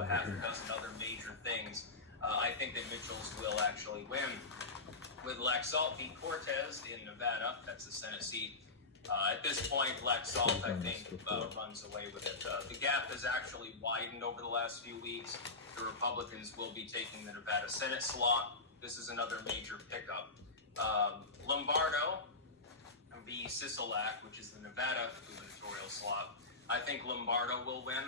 a half a dozen other major things. I think that Mitchell's will actually win. With Laxalt v. Cortez in Nevada, that's the Senate seat. At this point, Laxalt, I think, runs away with it. The gap has actually widened over the last few weeks. The Republicans will be taking the Nevada Senate slot. This is another major pickup. Lombardo v. Sisolak, which is the Nevada gubernatorial slot. I think Lombardo will win.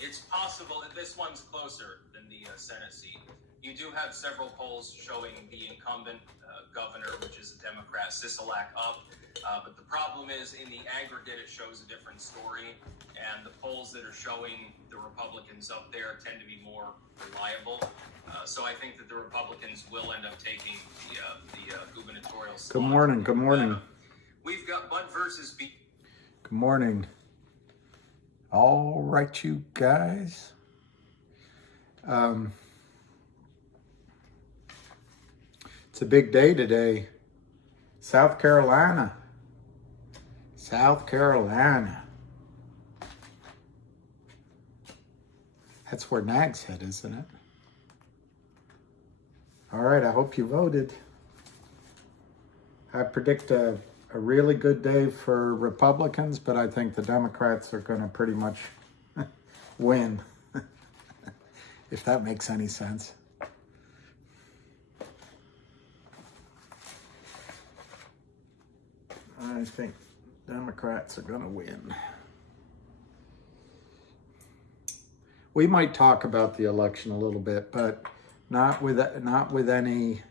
It's possible that this one's closer than the Senate seat. You do have several polls showing the incumbent governor, which is a Democrat, Sisolak, up. But the problem is, in the aggregate, it shows a different story. And the polls that are showing the Republicans up there tend to be more reliable. So I think that the Republicans will end up taking the gubernatorial slot. Good morning. Good morning. We've got Bud versus B. Good morning. All right, you guys. It's a big day today. South Carolina. South Carolina. That's where Nag's head, isn't it? All right, I hope you voted. I predict a really good day for Republicans, but I think the Democrats are going to pretty much win, if that makes any sense. I think Democrats are going to win. We might talk about the election a little bit, but not with any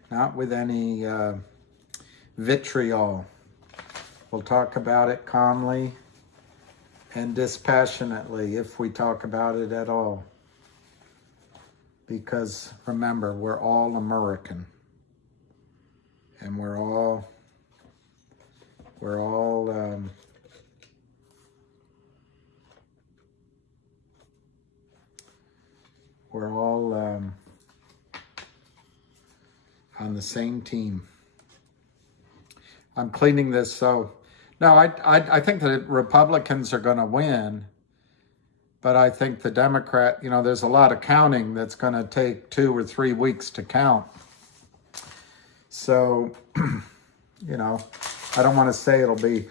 vitriol. We'll talk about it calmly and dispassionately, if we talk about it at all. Because remember, we're all American, and we're all on the same team. I'm cleaning this, so no, I think the Republicans are going to win, but I think the Democrat, there's a lot of counting that's going to take 2 or 3 weeks to count. So, I don't want to say it'll be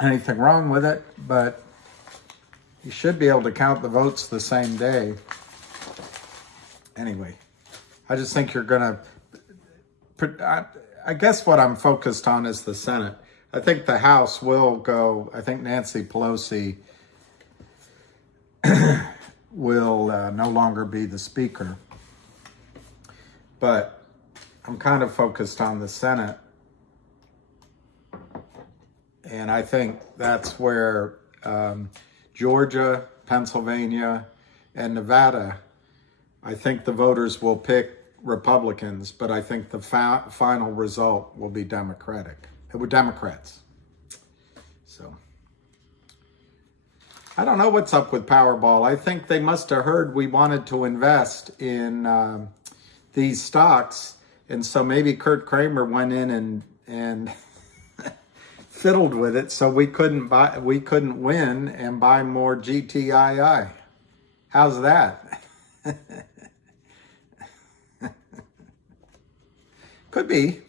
anything wrong with it, but you should be able to count the votes the same day. Anyway, I just think you're going to, I guess what I'm focused on is the Senate. I think the House will go, I think Nancy Pelosi will no longer be the speaker. But I'm kind of focused on the Senate. And I think that's where Georgia, Pennsylvania, and Nevada, I think the voters will pick Republicans, but I think the final result will be Democrats. So I don't know what's up with Powerball. I think they must have heard we wanted to invest in these stocks, and so maybe Kurt Kramer went in and fiddled with it, so we couldn't win and buy more GTII. How's that? Could be,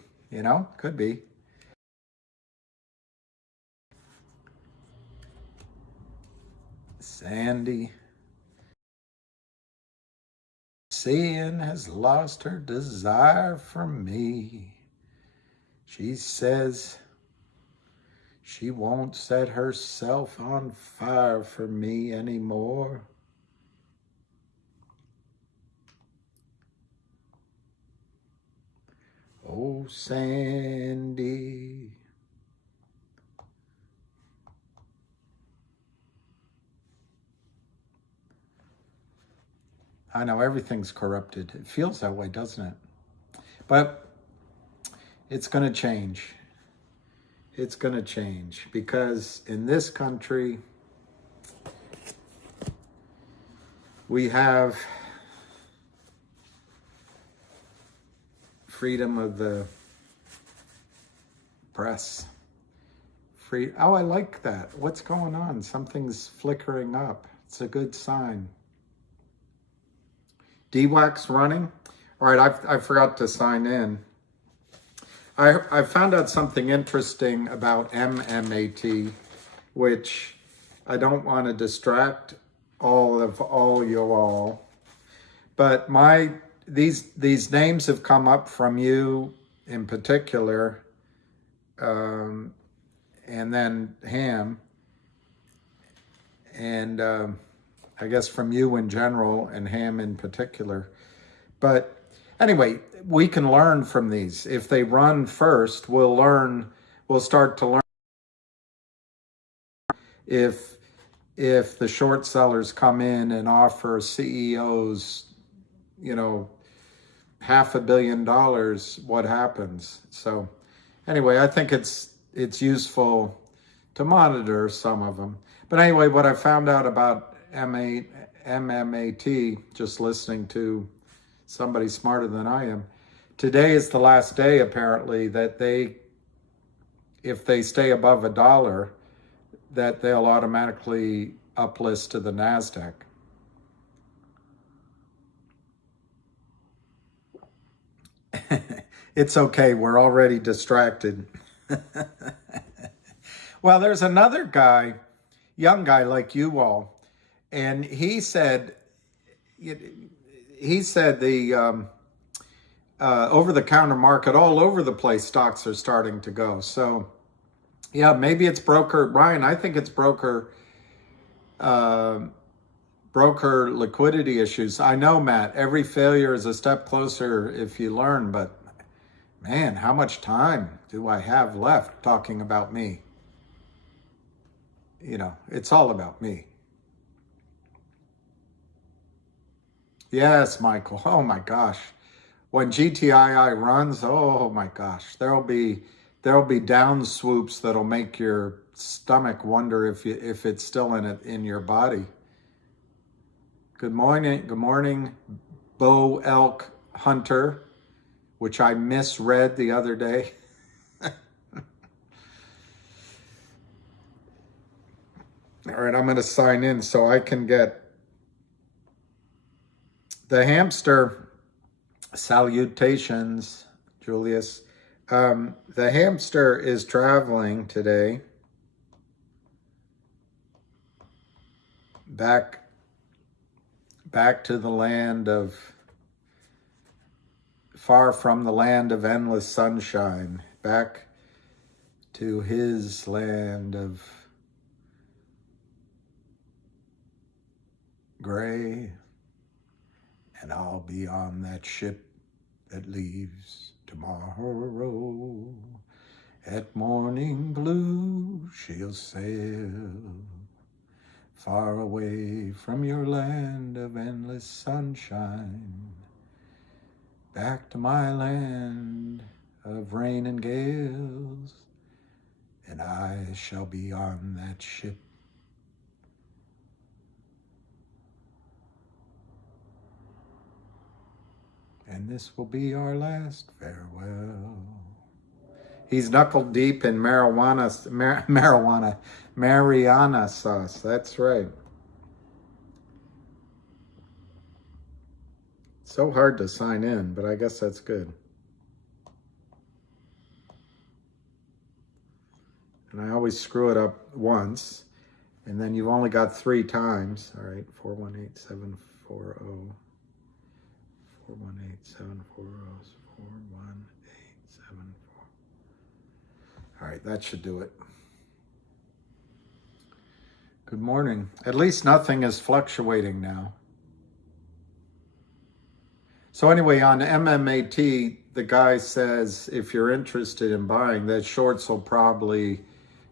could be. Sandy. Seeing has lost her desire for me. She says she won't set herself on fire for me anymore. Oh, Sandy. I know everything's corrupted. It feels that way, doesn't it? But it's going to change. It's going to change because in this country, we have freedom of the press. Oh, I like that. What's going on? Something's flickering up. It's a good sign. DWAC's running. All right, I forgot to sign in. I found out something interesting about MMAT, which I don't want to distract all you all, but these names have come up from you in particular, and then Ham, and I guess from you in general and Ham in particular. But anyway, we can learn from these. If they run first, we'll start to learn if the short sellers come in and offer CEOs, $500 million, what happens? So anyway, I think it's useful to monitor some of them. But anyway, what I found out about MMAT, just listening to somebody smarter than I am, today is the last day apparently that if they stay above $1, that they'll automatically uplist to the NASDAQ. It's okay, we're already distracted. Well, there's another guy, young guy like you all, and he said the over-the-counter market all over the place, stocks are starting to go. So yeah, maybe it's broker, Ryan, I think it's broker liquidity issues. I know, Matt, every failure is a step closer if you learn, but man, how much time do I have left talking about me? It's all about me. Yes, Michael. Oh my gosh. When GTII runs, oh my gosh, there'll be down swoops that'll make your stomach wonder if it's still in your body. Good morning, Bo Elk Hunter, which I misread the other day. All right, I'm going to sign in so I can get the hamster. Salutations, Julius. The hamster is traveling today back to the land of, far from the land of endless sunshine, back to his land of gray, and I'll be on that ship that leaves tomorrow. At morning blue she'll sail, far away from your land of endless sunshine, back to my land of rain and gales, and I shall be on that ship. And this will be our last farewell. He's knuckle deep in Mariana sauce. That's right. So hard to sign in, but I guess that's good. And I always screw it up once, and then you've only got 3 times. All right, 418740. 418-740-41874. All right, that should do it. Good morning. At least nothing is fluctuating now. So anyway, on MMAT, the guy says if you're interested in buying, that shorts will probably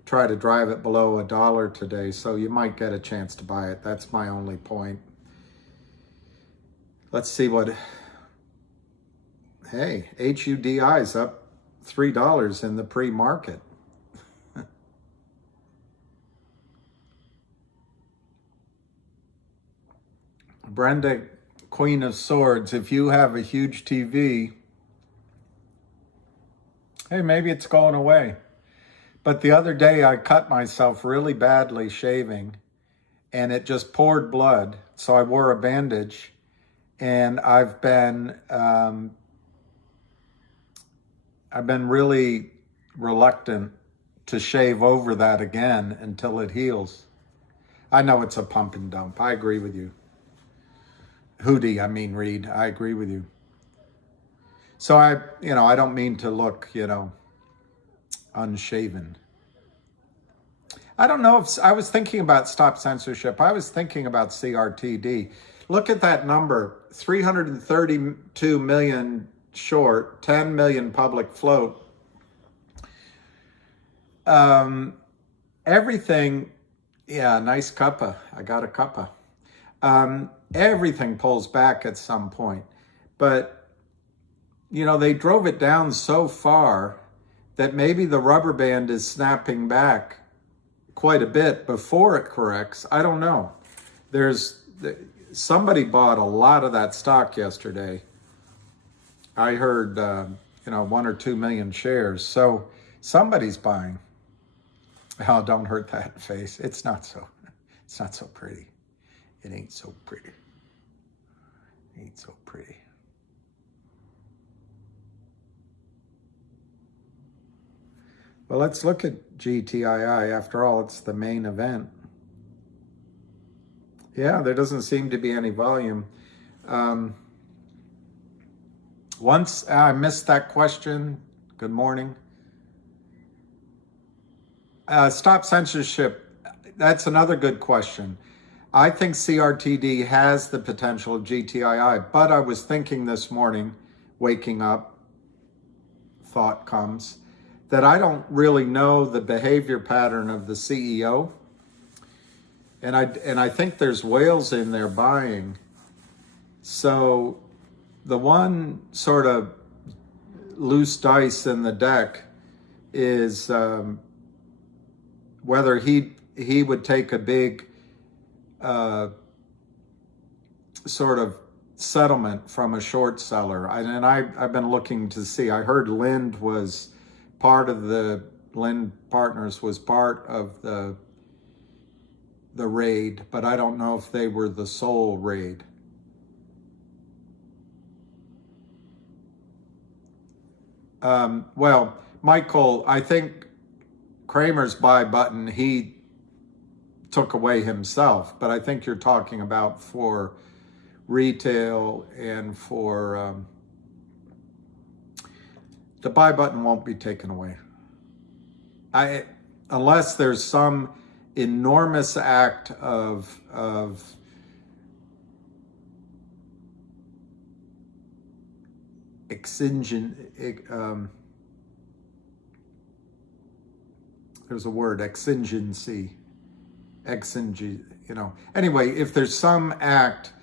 try to drive it below $1 today, so you might get a chance to buy it. That's my only point. Let's see what... Hey, HUDI's up $3 in the pre-market. Brenda, Queen of Swords, if you have a huge TV, hey, maybe it's going away. But the other day I cut myself really badly shaving, and it just poured blood, so I wore a bandage. and I've been really reluctant to shave over that again until it heals. I know it's a pump and dump. I agree with you. Reed, I agree with you. So I don't mean to look, unshaven. I don't know if I was thinking about stop censorship. I was thinking about CRTD. Look at that number, 332 million short, 10 million public float. Everything, yeah, nice cuppa. I got a cuppa. Everything pulls back at some point. But, they drove it down so far that maybe the rubber band is snapping back quite a bit before it corrects. I don't know. Somebody bought a lot of that stock yesterday. I heard, 1 or 2 million shares. So somebody's buying. Oh, don't hurt that face. It's not so pretty. It ain't so pretty. It ain't so pretty. Well, let's look at GTII. After all, it's the main event. Yeah, there doesn't seem to be any volume. Once I missed that question. Good morning. Stop censorship. That's another good question. I think CRTD has the potential of GTII, but I was thinking this morning, waking up, thought comes, that I don't really know the behavior pattern of the CEO. And I think there's whales in there buying. So the one sort of loose dice in the deck is whether he would take a big sort of settlement from a short seller. I've been looking to see. I heard Lind Partners was part of the raid, but I don't know if they were the sole raid. Well, Michael, I think Kramer's buy button, he took away himself, but I think you're talking about for retail and for the buy button won't be taken away. Unless there's some enormous act of there's a word, exigency. Anyway, if there's some act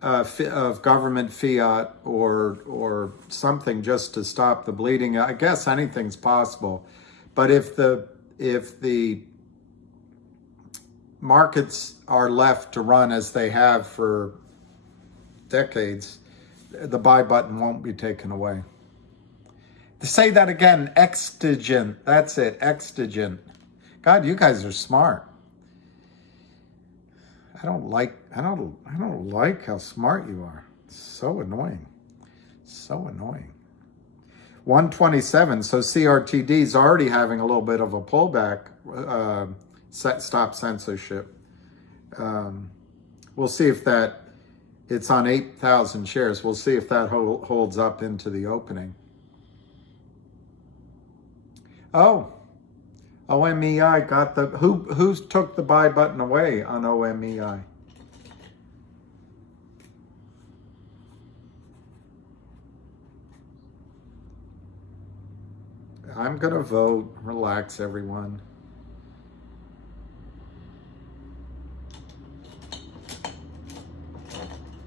of government fiat or something just to stop the bleeding, I guess anything's possible. But if the markets are left to run as they have for decades, the buy button won't be taken away. To say that again, exigent. That's it, exigent. God, you guys are smart. I don't like how smart you are. It's so annoying. So annoying. 127. So CRTD is already having a little bit of a pullback. Stop censorship. We'll see if it's on 8,000 shares. We'll see if that holds up into the opening. Oh, OMEI got who took the buy button away on OMEI? I'm gonna vote. Relax, everyone.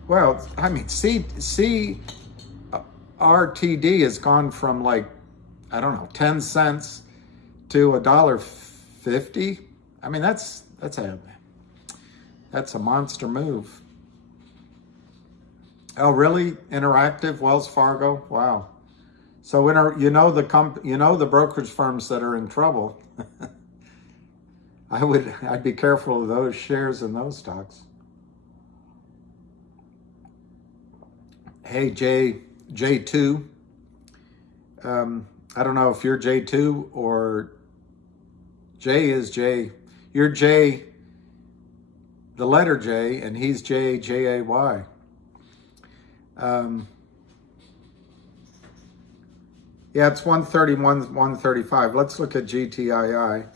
Well, I mean, CRTD has gone from like, I don't know, 10 cents to $1.50. I mean, that's a monster move. Oh, really? Interactive, Wells Fargo? Wow. So the brokerage firms that are in trouble. I'd be careful of those shares and those stocks. Hey, J2. I don't know if you're J2 or J is J. You're J, the letter J, and he's J, J-A-Y. Yeah, it's 131, 135. Let's look at GTII.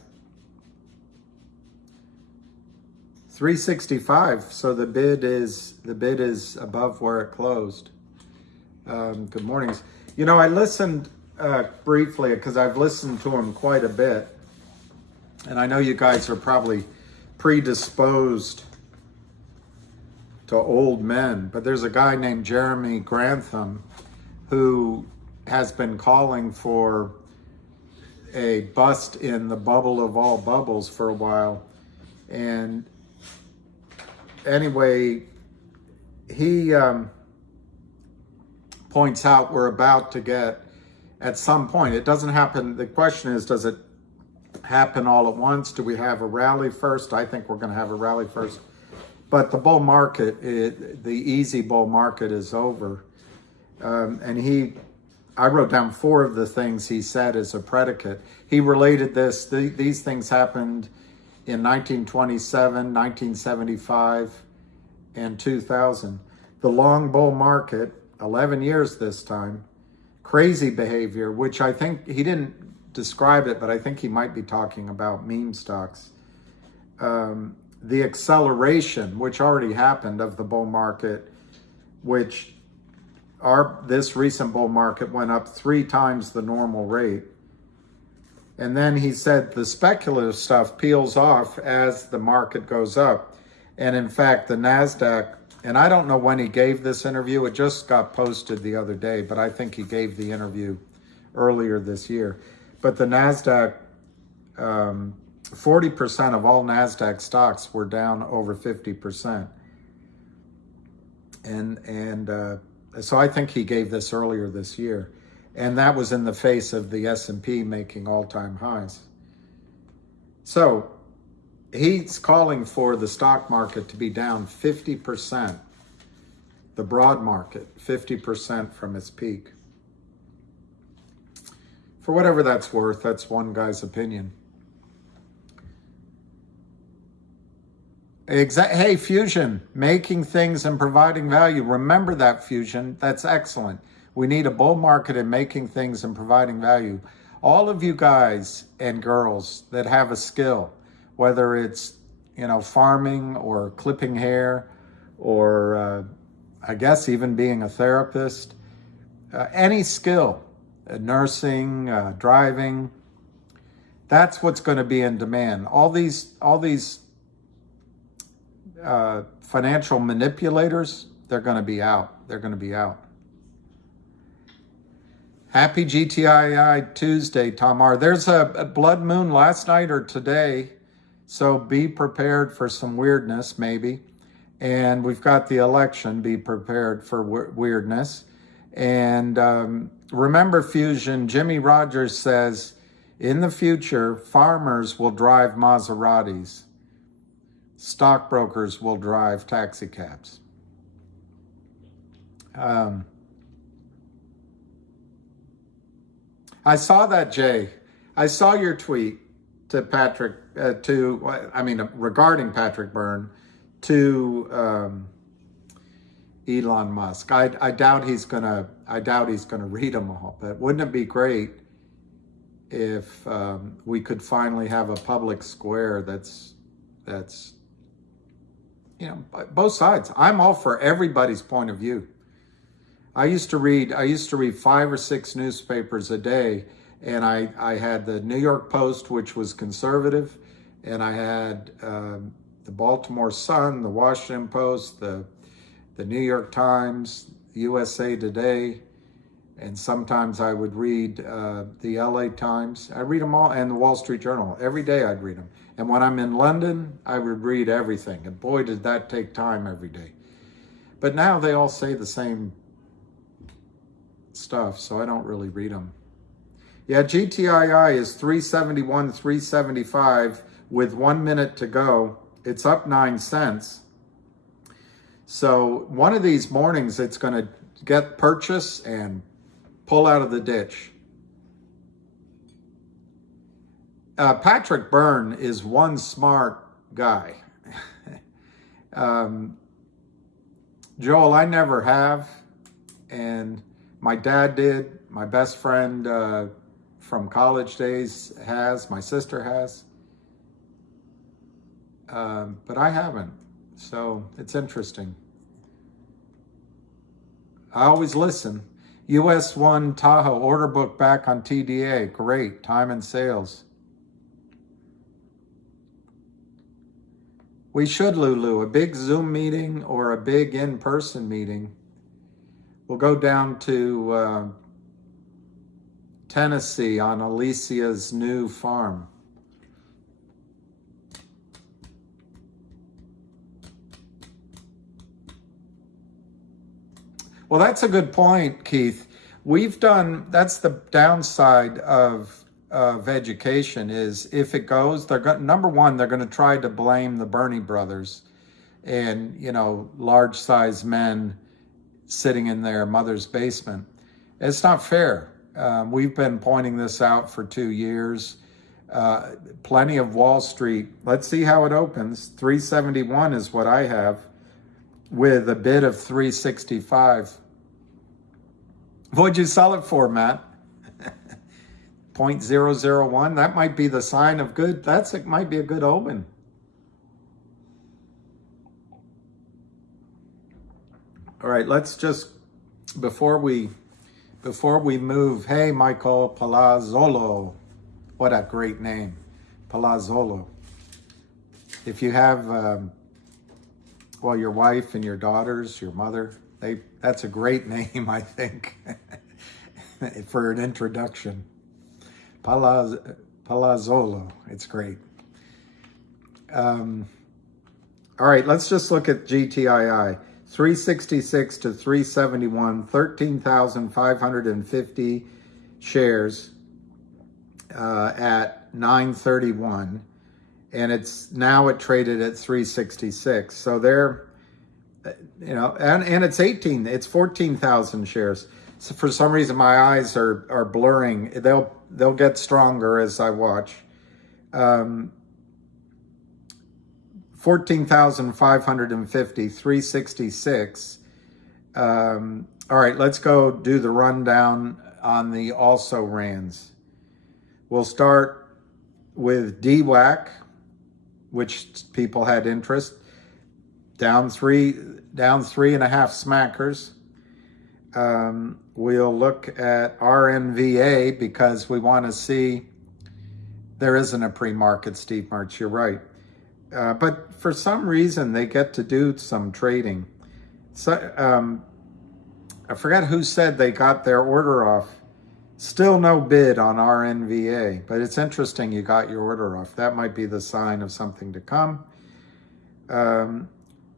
365. So the bid is above where it closed. Good mornings. You know, I listened briefly because I've listened to him quite a bit, and I know you guys are probably predisposed to old men, but there's a guy named Jeremy Grantham who has been calling for a bust in the bubble of all bubbles for a while. And anyway, he points out we're about to get, at some point, it doesn't happen. The question is, does it happen all at once? Do we have a rally first? I think we're going to have a rally first. But the bull market, the easy bull market is over. I wrote down 4 of the things he said as a predicate. He related these things happened in 1927, 1975, and 2000. The long bull market, 11 years this time, crazy behavior, which I think he didn't describe it, but I think he might be talking about meme stocks. The acceleration, which already happened, of the bull market, which this recent bull market went up 3 times the normal rate. And then he said the speculative stuff peels off as the market goes up. And in fact, the NASDAQ, and I don't know when he gave this interview, it just got posted the other day, but I think he gave the interview earlier this year. But the NASDAQ, 40% of all NASDAQ stocks were down over 50%. So I think he gave this earlier this year. And that was in the face of the S&P making all-time highs. So he's calling for the stock market to be down 50%. The broad market, 50% from its peak. For whatever that's worth, that's one guy's opinion. Hey, Fusion, making things and providing value. Remember that, Fusion. That's excellent. We need a bull market in making things and providing value. All of you guys and girls that have a skill, whether it's, farming or clipping hair or I guess even being a therapist, any skill, nursing, driving, that's what's going to be in demand. All these financial manipulators, they're going to be out. They're going to be out. Happy GTII Tuesday, Tamar. There's a blood moon last night or today, so be prepared for some weirdness, maybe. And we've got the election. Be prepared for weirdness. And remember, Fusion, Jimmy Rogers says, in the future, farmers will drive Maseratis. Stockbrokers will drive taxi cabs. I saw that, Jay. I saw your tweet to Patrick, regarding Patrick Byrne, to Elon Musk. I doubt he's gonna read them all. But wouldn't it be great if we could finally have a public square that's both sides. I'm all for everybody's point of view. I used to read 5 or 6 newspapers a day, and I had the New York Post, which was conservative, and I had the Baltimore Sun, the Washington Post, the New York Times, USA Today, and sometimes I would read the LA Times. I read them all, and the Wall Street Journal. Every day I'd read them. And when I'm in London, I would read everything. And boy, did that take time every day. But now they all say the same stuff, so I don't really read them. Yeah, GTII is 371, 375 with 1 minute to go. It's up 9 cents. So one of these mornings, it's going to get purchase and pull out of the ditch. Patrick Byrne is one smart guy. Joel, I never have, and my dad did. My best friend from college days has. My sister has. But I haven't. So it's interesting. I always listen. US 1 Tahoe order book back on TDA. Great. Time and sales. We should, Lulu. A big Zoom meeting or a big in-person meeting. We'll go down to Tennessee on Alicia's new farm. Well, that's a good point, Keith. That's the downside of education is if it goes, number one, they're going to try to blame the Bernie brothers and, large size men sitting in their mother's basement. It's not fair. We've been pointing this out for 2 years. Plenty of Wall Street. Let's see how it opens. 371 is what I have, with a bid of 365. What'd you sell it for, Matt? 0.001. That might be the sign of good. It might be a good omen. All right, let's just before we move. Hey, Michael Palazzolo. What a great name, Palazzolo. If you have your wife and your daughters, your mother, that's a great name, I think, for an introduction. Palazzolo, it's great. All right, let's just look at GTII. 366 to 371, 13,550 shares at 931, and it traded at 366. So they're, and it's 14,000 shares. So for some reason my eyes are blurring. They'll get stronger as I watch. 14,550, 366. All right, let's go do the rundown on the also rans. We'll start with DWAC, which people had interest. Down 3.5 smackers. We'll look at RNVA because we want to see there isn't a pre-market, Steve March, you're right. But for some reason, they get to do some trading. So I forgot who said they got their order off. Still no bid on RNVA, but it's interesting you got your order off. That might be the sign of something to come.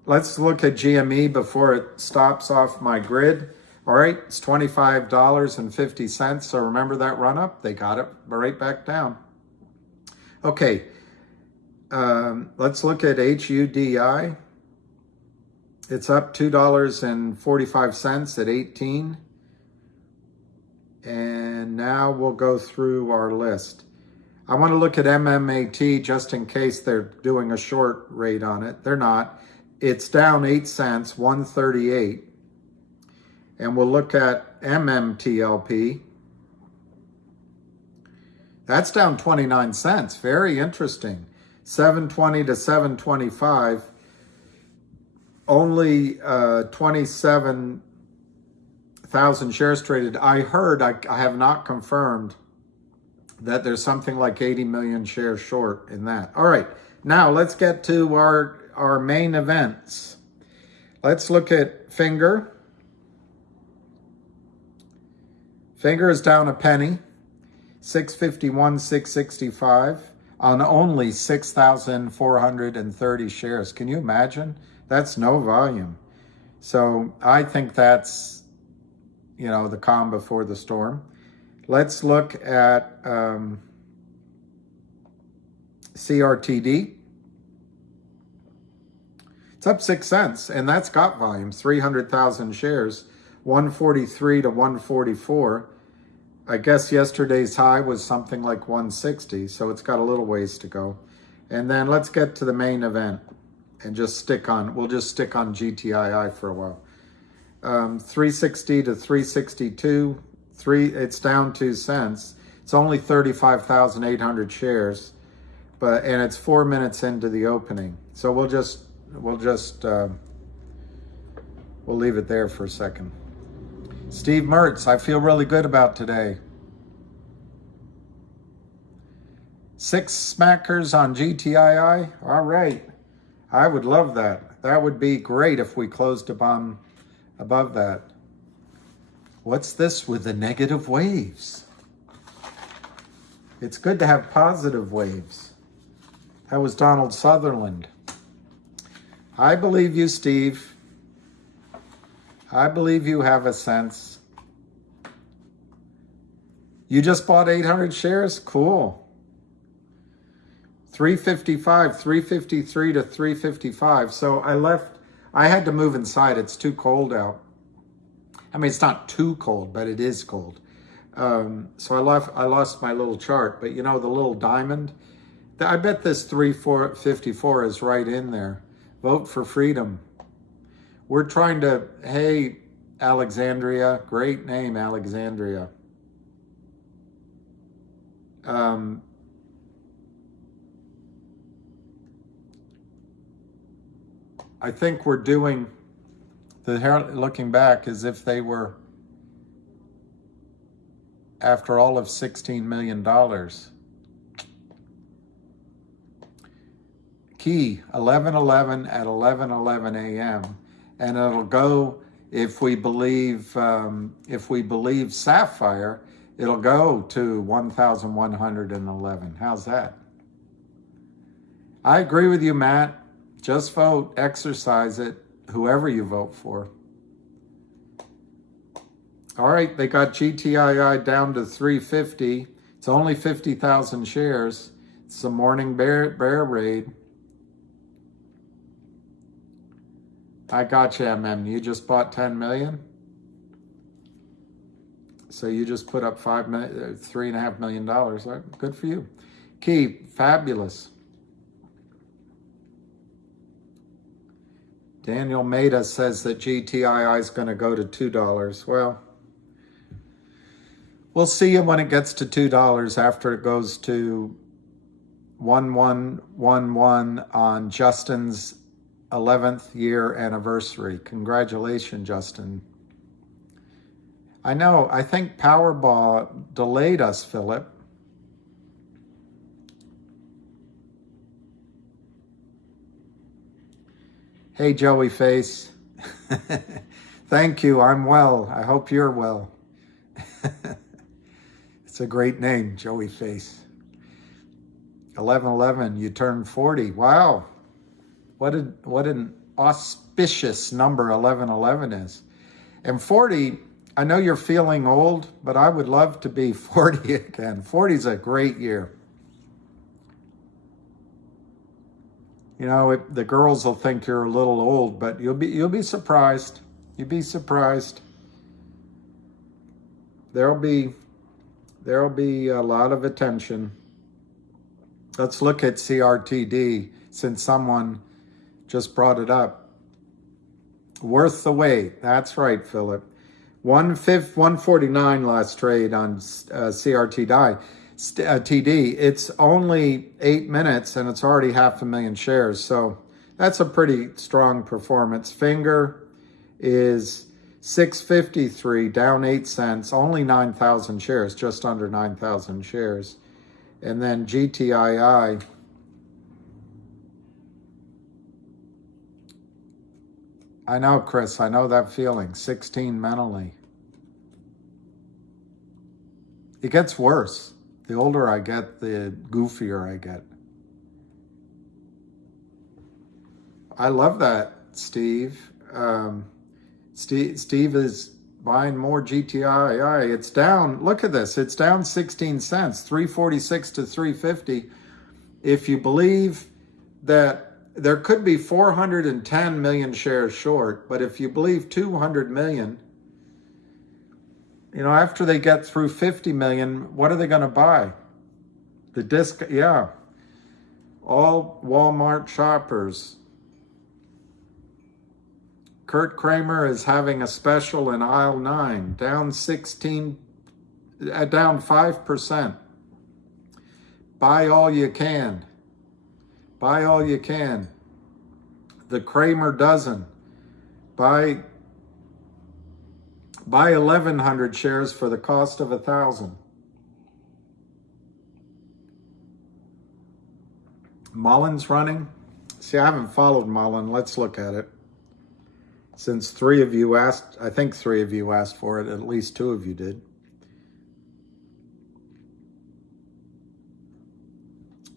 Let's look at GME before it stops off my grid. All right, it's $25.50. So remember that run up? They got it right back down. Okay. Let's look at HUDI. It's up $2.45 at 18. And now we'll go through our list. I want to look at MMAT just in case they're doing a short rate on it. They're not. It's down 8 cents, 138. And we'll look at MMTLP. That's down 29 cents. Very interesting. 720 to 725. Only 27,000 shares traded. I heard, I have not confirmed, that there's something like 80 million shares short in that. All right, now let's get to our main events. Let's look at Finger. Finger is down a penny, 651, 665 on only 6,430 shares. Can you imagine? That's no volume. So I think that's, the calm before the storm. Let's look at CRTD. It's up 6 cents, and that's got volume, 300,000 shares, 143 to 144. I guess yesterday's high was something like 160, so it's got a little ways to go. And then let's get to the main event and we'll just stick on GTII for a while. 360 to 362, it's down 2 cents. It's only 35,800 shares, and it's 4 minutes into the opening. So we'll leave it there for a second. Steve Mertz, I feel really good about today. 6 smackers on GTII. All right. I would love that. That would be great if we closed above that. What's this with the negative waves? It's good to have positive waves. That was Donald Sutherland. I believe you, Steve. I believe you have a sense. You just bought 800 shares? Cool. 355, 353 to 355. So I had to move inside. It's too cold out. I mean, it's not too cold, but it is cold. So I lost my little chart, but you know, the little diamond, I bet this 354 is right in there. Vote for freedom. We're trying to, hey, Alexandria, great name, Alexandria. I think we're doing looking back as if they were after all of $16 million. Key 11:11 at 11:11 a.m. and it'll go, if we believe Sapphire, it'll go to 1,111. How's that? I agree with you, Matt. Just vote, exercise it, whoever you vote for. All right, they got GTII down to 350. It's only 50,000 shares. It's a morning bear raid. I got you, MM. You just bought 10 million? So you just put up $3.5 million. All right, good for you. Key, fabulous. Daniel Maida says that GTII is going to go to $2. Well, we'll see when it gets to $2 after it goes to 1111 on Justin's 11th year anniversary. Congratulations, Justin. I know, I think Powerball delayed us, Philip. Hey, Joey Face. Thank you, I'm well. I hope you're well. It's a great name, Joey Face. 11:11, you turned 40. Wow. What an auspicious number 11:11 is. And 40, I know you're feeling old, but I would love to be 40 again. 40 is a great year. You know, the girls will think you're a little old, but you'll be surprised. You'll be surprised. There'll be a lot of attention. Let's look at CRTD since someone just brought it up. Worth the wait. That's right, Philip. 149 last trade on CRTD. TD, it's only 8 minutes and it's already 500,000 shares. So that's a pretty strong performance. Finger is 653, down 8 cents, only 9,000 shares, just under 9,000 shares. And then GTII, I know, Chris, I know that feeling, 16 mentally. It gets worse. The older I get, the goofier I get. I love that, Steve. Steve is buying more GTII. It's down. Look at this. It's down 16 cents, 346 to 350. If you believe that there could be 410 million shares short, but if you believe 200 million, you know, after they get through 50 million, what are they going to buy? The disc, yeah. All Walmart shoppers. Kurt Kramer is having a special in aisle 9, down 5%. Buy all you can. Buy all you can. The Kramer dozen. Buy 1,100 shares for the cost of 1,000. Mullen's running. See, I haven't followed Mullen. Let's look at it. Since 3 of you asked, I think 3 of you asked for it, at least 2 of you did.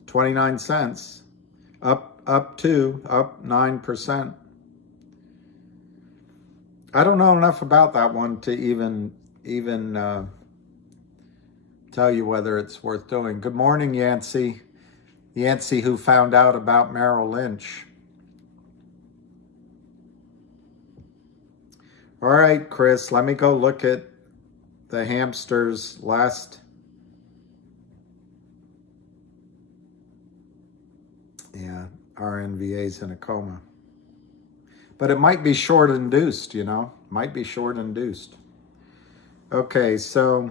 29 cents. Up 9%. I don't know enough about that one to even tell you whether it's worth doing. Good morning, Yancey. Yancey, who found out about Merrill Lynch. All right, Chris, let me go look at the hamsters last. Yeah, RNVA's in a coma. But it might be short induced, you know, might be short induced. Okay, so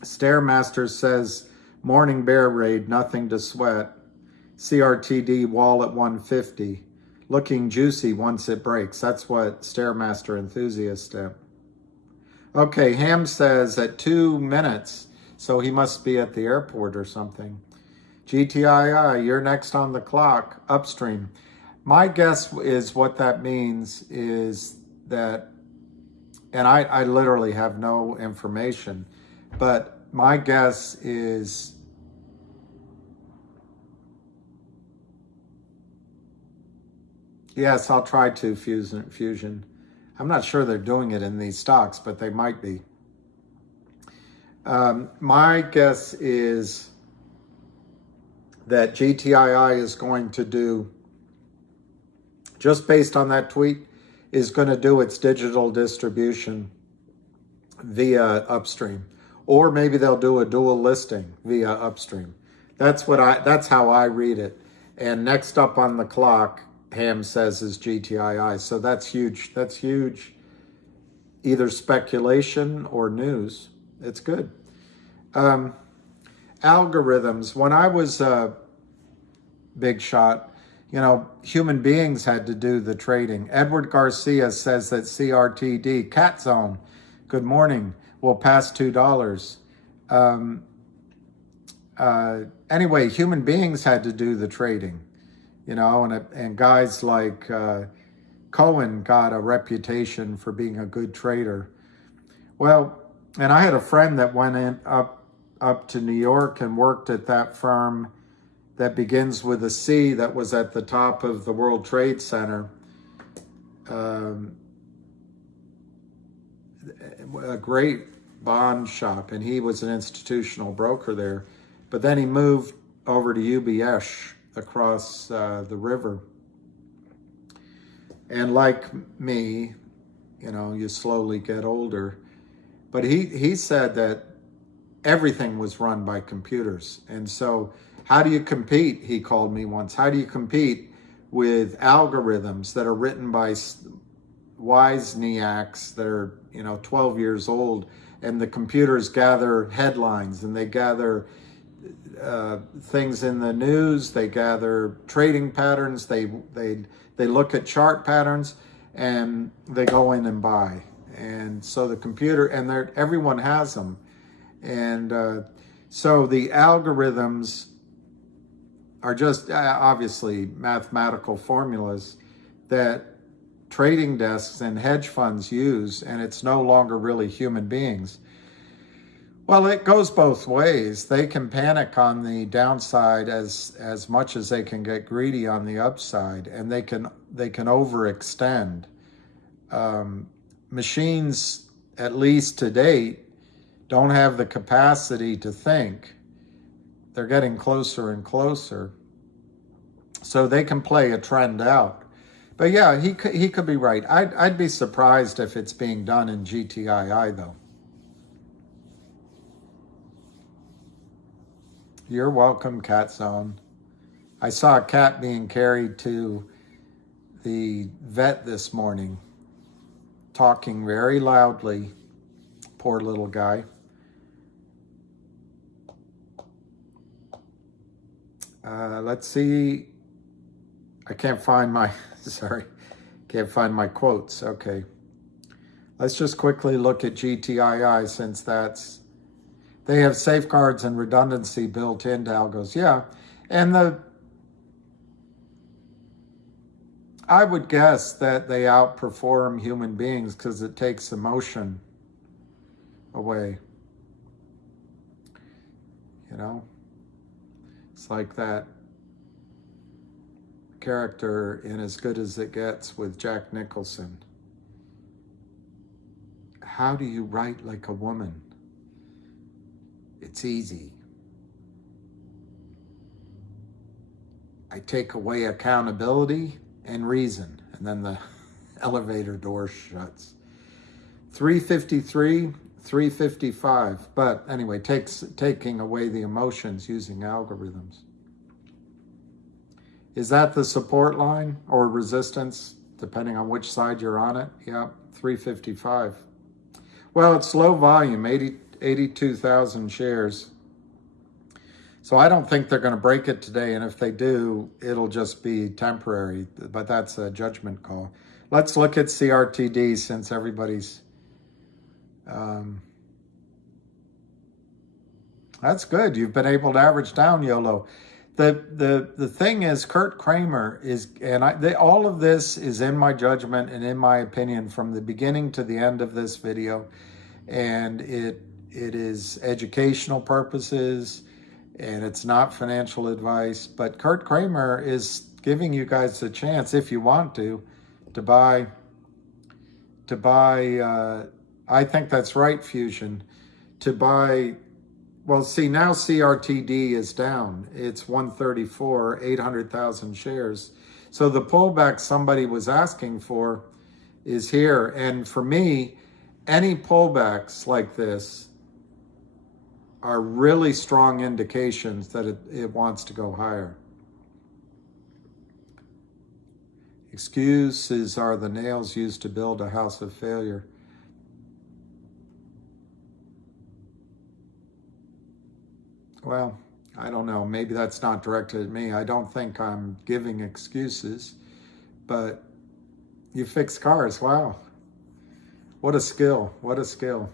Stairmaster says, morning bear raid, nothing to sweat. CRTD wall at 150. Looking juicy once it breaks. That's what Stairmaster enthusiast did. Okay, Ham says at 2 minutes, so he must be at the airport or something. GTII, you're next on the clock, upstream. My guess is what that means is that, and I literally have no information, but my guess is yes, I'll try to fusion. I'm not sure they're doing it in these stocks, but they might be. My guess is that GTII is going to do, just based on that tweet, is going to do its digital distribution via upstream. Or maybe they'll do a dual listing via upstream. That's how I read it. And next up on the clock, Ham says, is GTII. So that's huge. That's huge. Either speculation or news. It's good. Algorithms. When I was a big shot, you know, human beings had to do the trading. Edward Garcia says that CRTD, Cat Zone, good morning, will pass $2. Anyway, human beings had to do the trading. You know, and guys like Cohen got a reputation for being a good trader. Well, and I had a friend that went up to New York and worked at that firm that begins with a C that was at the top of the World Trade Center. A great bond shop, and he was an institutional broker there. But then he moved over to UBS across the river. And like me, you know, you slowly get older. But he said that everything was run by computers. And so how do you compete, he called me once, how do you compete with algorithms that are written by Wozniaks that are, you know, 12 years old, and the computers gather headlines and they gather things in the news, they gather trading patterns, they look at chart patterns, and they go in and buy. And so the computer, and everyone has them. And so the algorithms are just obviously mathematical formulas that trading desks and hedge funds use, and it's no longer really human beings. Well, it goes both ways. They can panic on the downside as much as they can get greedy on the upside, and they can overextend. Machines, at least to date, don't have the capacity to think. They're getting closer and closer. So they can play a trend out. But yeah, he could be right. I'd be surprised if it's being done in GTII though. You're welcome, Cat Zone. I saw a cat being carried to the vet this morning, talking very loudly. Poor little guy. Let's see. I can't find my, sorry, can't find my quotes. Okay. Let's just quickly look at GTII since they have safeguards and redundancy built into algos. Yeah. And I would guess that they outperform human beings because it takes emotion away. You know? It's like that character in As Good as It Gets with Jack Nicholson. How do you write like a woman? It's easy. I take away accountability and reason, and then the elevator door shuts. 353, 355. But anyway, taking away the emotions using algorithms. Is that the support line or resistance, depending on which side you're on it? Yep, 355. Well, it's low volume, 82,000 shares. So I don't think they're going to break it today. And if they do, it'll just be temporary. But that's a judgment call. Let's look at CRTD since everybody's... that's good. You've been able to average down YOLO. The thing is, Kurt Kramer is, and all of this is in my judgment and in my opinion from the beginning to the end of this video. And it is educational purposes, and it's not financial advice. But Kurt Kramer is giving you guys a chance, if you want to buy. I think that's right, Fusion. To buy. Well, see, now CRTD is down. It's 134, 800,000 shares. So the pullback somebody was asking for is here. And for me, any pullbacks like this are really strong indications that it wants to go higher. Excuses are the nails used to build a house of failure. Well, I don't know. Maybe that's not directed at me. I don't think I'm giving excuses, but you fix cars. Wow. What a skill. What a skill.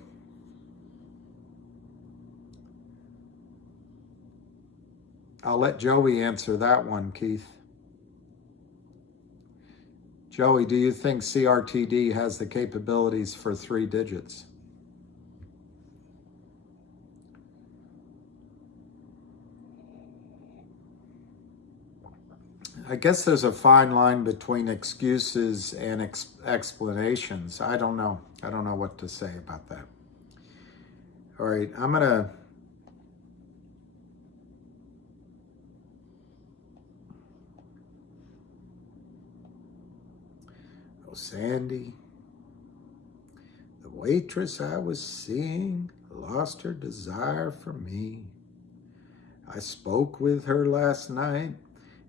I'll let Joey answer that one, Keith. Joey, do you think CRTD has the capabilities for 3 digits? I guess there's a fine line between excuses and explanations. I don't know. I don't know what to say about that. All right, I'm going to... Oh, Sandy. The waitress I was seeing lost her desire for me. I spoke with her last night,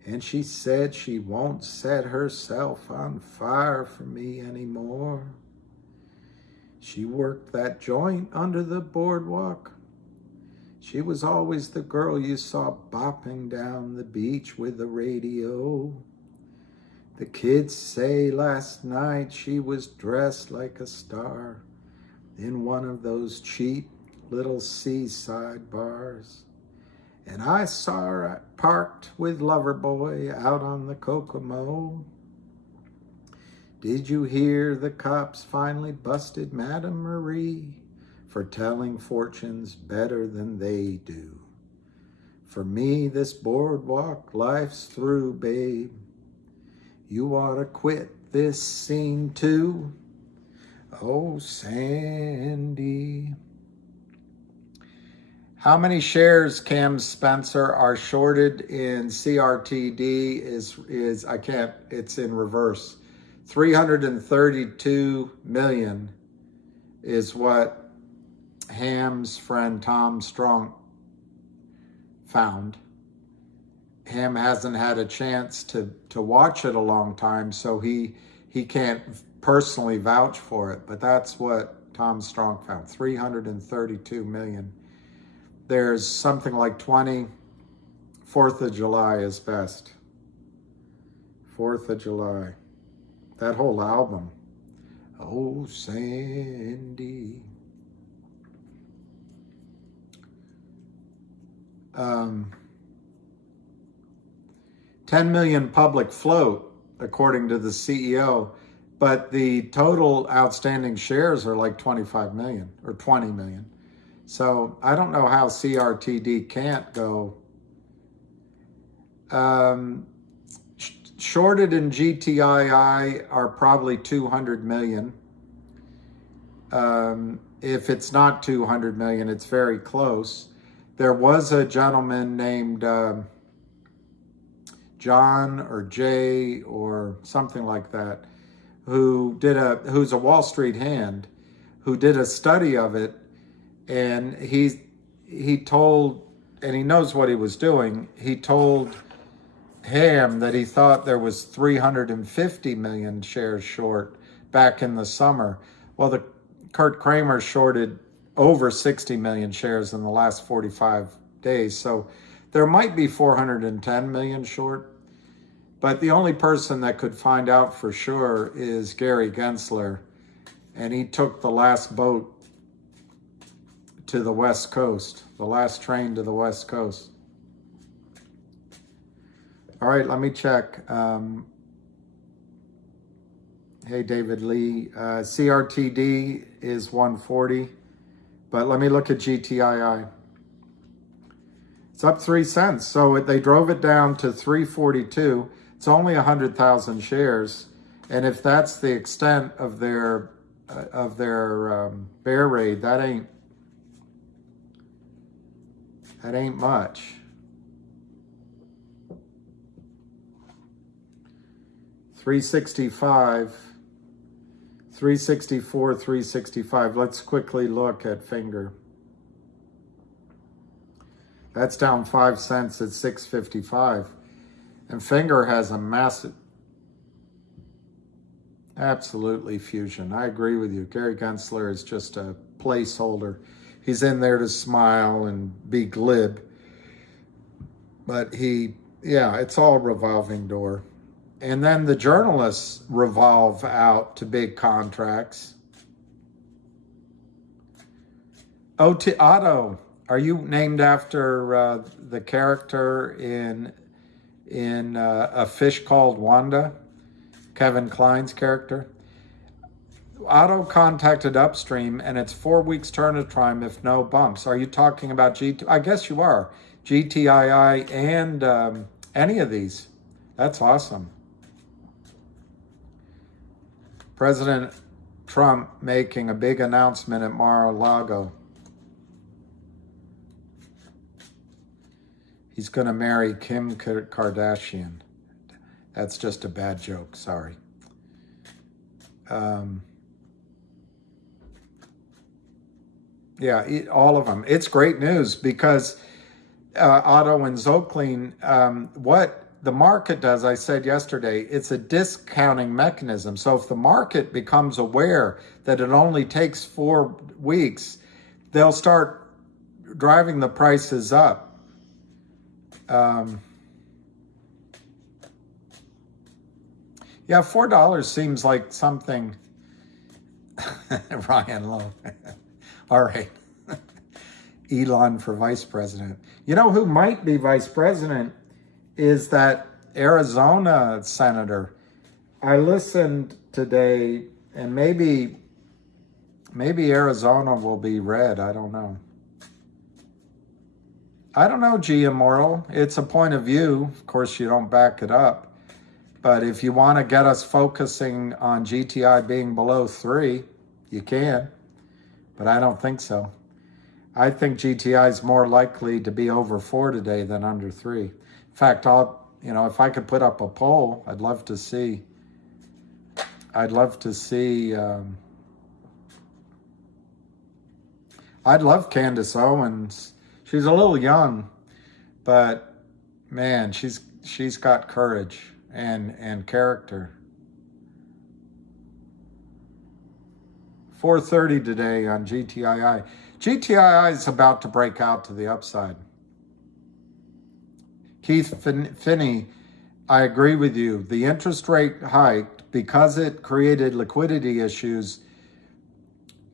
and she said she won't set herself on fire for me anymore. She worked that joint under the boardwalk. She was always the girl you saw bopping down the beach with the radio. The kids say last night she was dressed like a star in one of those cheap little seaside bars. And I saw her parked with Loverboy out on the Kokomo. Did you hear the cops finally busted Madame Marie for telling fortunes better than they do? For me, this boardwalk life's through, babe. You ought to quit this scene too. Oh, Sandy. How many shares, Cam Spencer, are shorted in CRTD is I can't, it's in reverse. 332 million is what Ham's friend Tom Strong found. Ham hasn't had a chance to watch it a long time, so he can't personally vouch for it, but that's what Tom Strong found, 332 million. There's something like 20. 4th of July is best. 4th of July. That whole album. Oh, Sandy. 10 million public float, according to the CEO, but the total outstanding shares are like 25 million or 20 million. So I don't know how CRTD can't go. Shorted in GTII are probably 200 million. If it's not 200 million, it's very close. There was a gentleman named John or Jay or something like that, who's a Wall Street hand, who did a study of it, and he told, and he knows what he was doing. He told Ham that he thought there was 350 million shares short back in the summer. Well, the Kurt Kramer shorted over 60 million shares in the last 45 days. So there might be 410 million short, but the only person that could find out for sure is Gary Gensler, and he took the last boat to the West Coast, the last train to the West Coast. All right, let me check. Hey, David Lee. CRTD is 140, but let me look at GTII. It's up 3 cents, so they drove it down to 342. It's only 100,000 shares, and if that's the extent of their bear raid, that ain't much. 365, 364, 365. Let's quickly look at Finger. That's down 5 cents at 655. And Finger has a massive, absolutely fusion. I agree with you. Gary Gensler is just a placeholder. He's in there to smile and be glib. But it's all revolving door. And then the journalists revolve out to big contracts. Otto, are you named after the character in A Fish Called Wanda? Kevin Kline's character? Otto contacted Upstream, and it's 4 weeks turn of time if no bumps. Are you talking about I guess you are. GTII and any of these. That's awesome. President Trump making a big announcement at Mar-a-Lago. He's going to marry Kim Kardashian. That's just a bad joke, sorry. All of them. It's great news because Otto and Zoclean, what the market does, I said yesterday, it's a discounting mechanism. So if the market becomes aware that it only takes 4 weeks, they'll start driving the prices up. $4 seems like something. Ryan Lowe. All right. Elon for vice president. You know who might be vice president is that Arizona senator. I listened today, and maybe Arizona will be red. I don't know. G Immortal. It's a point of view. Of course, you don't back it up. But if you want to get us focusing on GTI being below 3, you can. But I don't think so. I think GTI is more likely to be over 4 today than under 3. In fact, if I could put up a poll, I'd love to see. I'd love Candace Owens. She's a little young, but man, she's got courage and character. 4:30 today on GTII. GTII is about to break out to the upside. Keith Finney, I agree with you. The interest rate hiked because it created liquidity issues.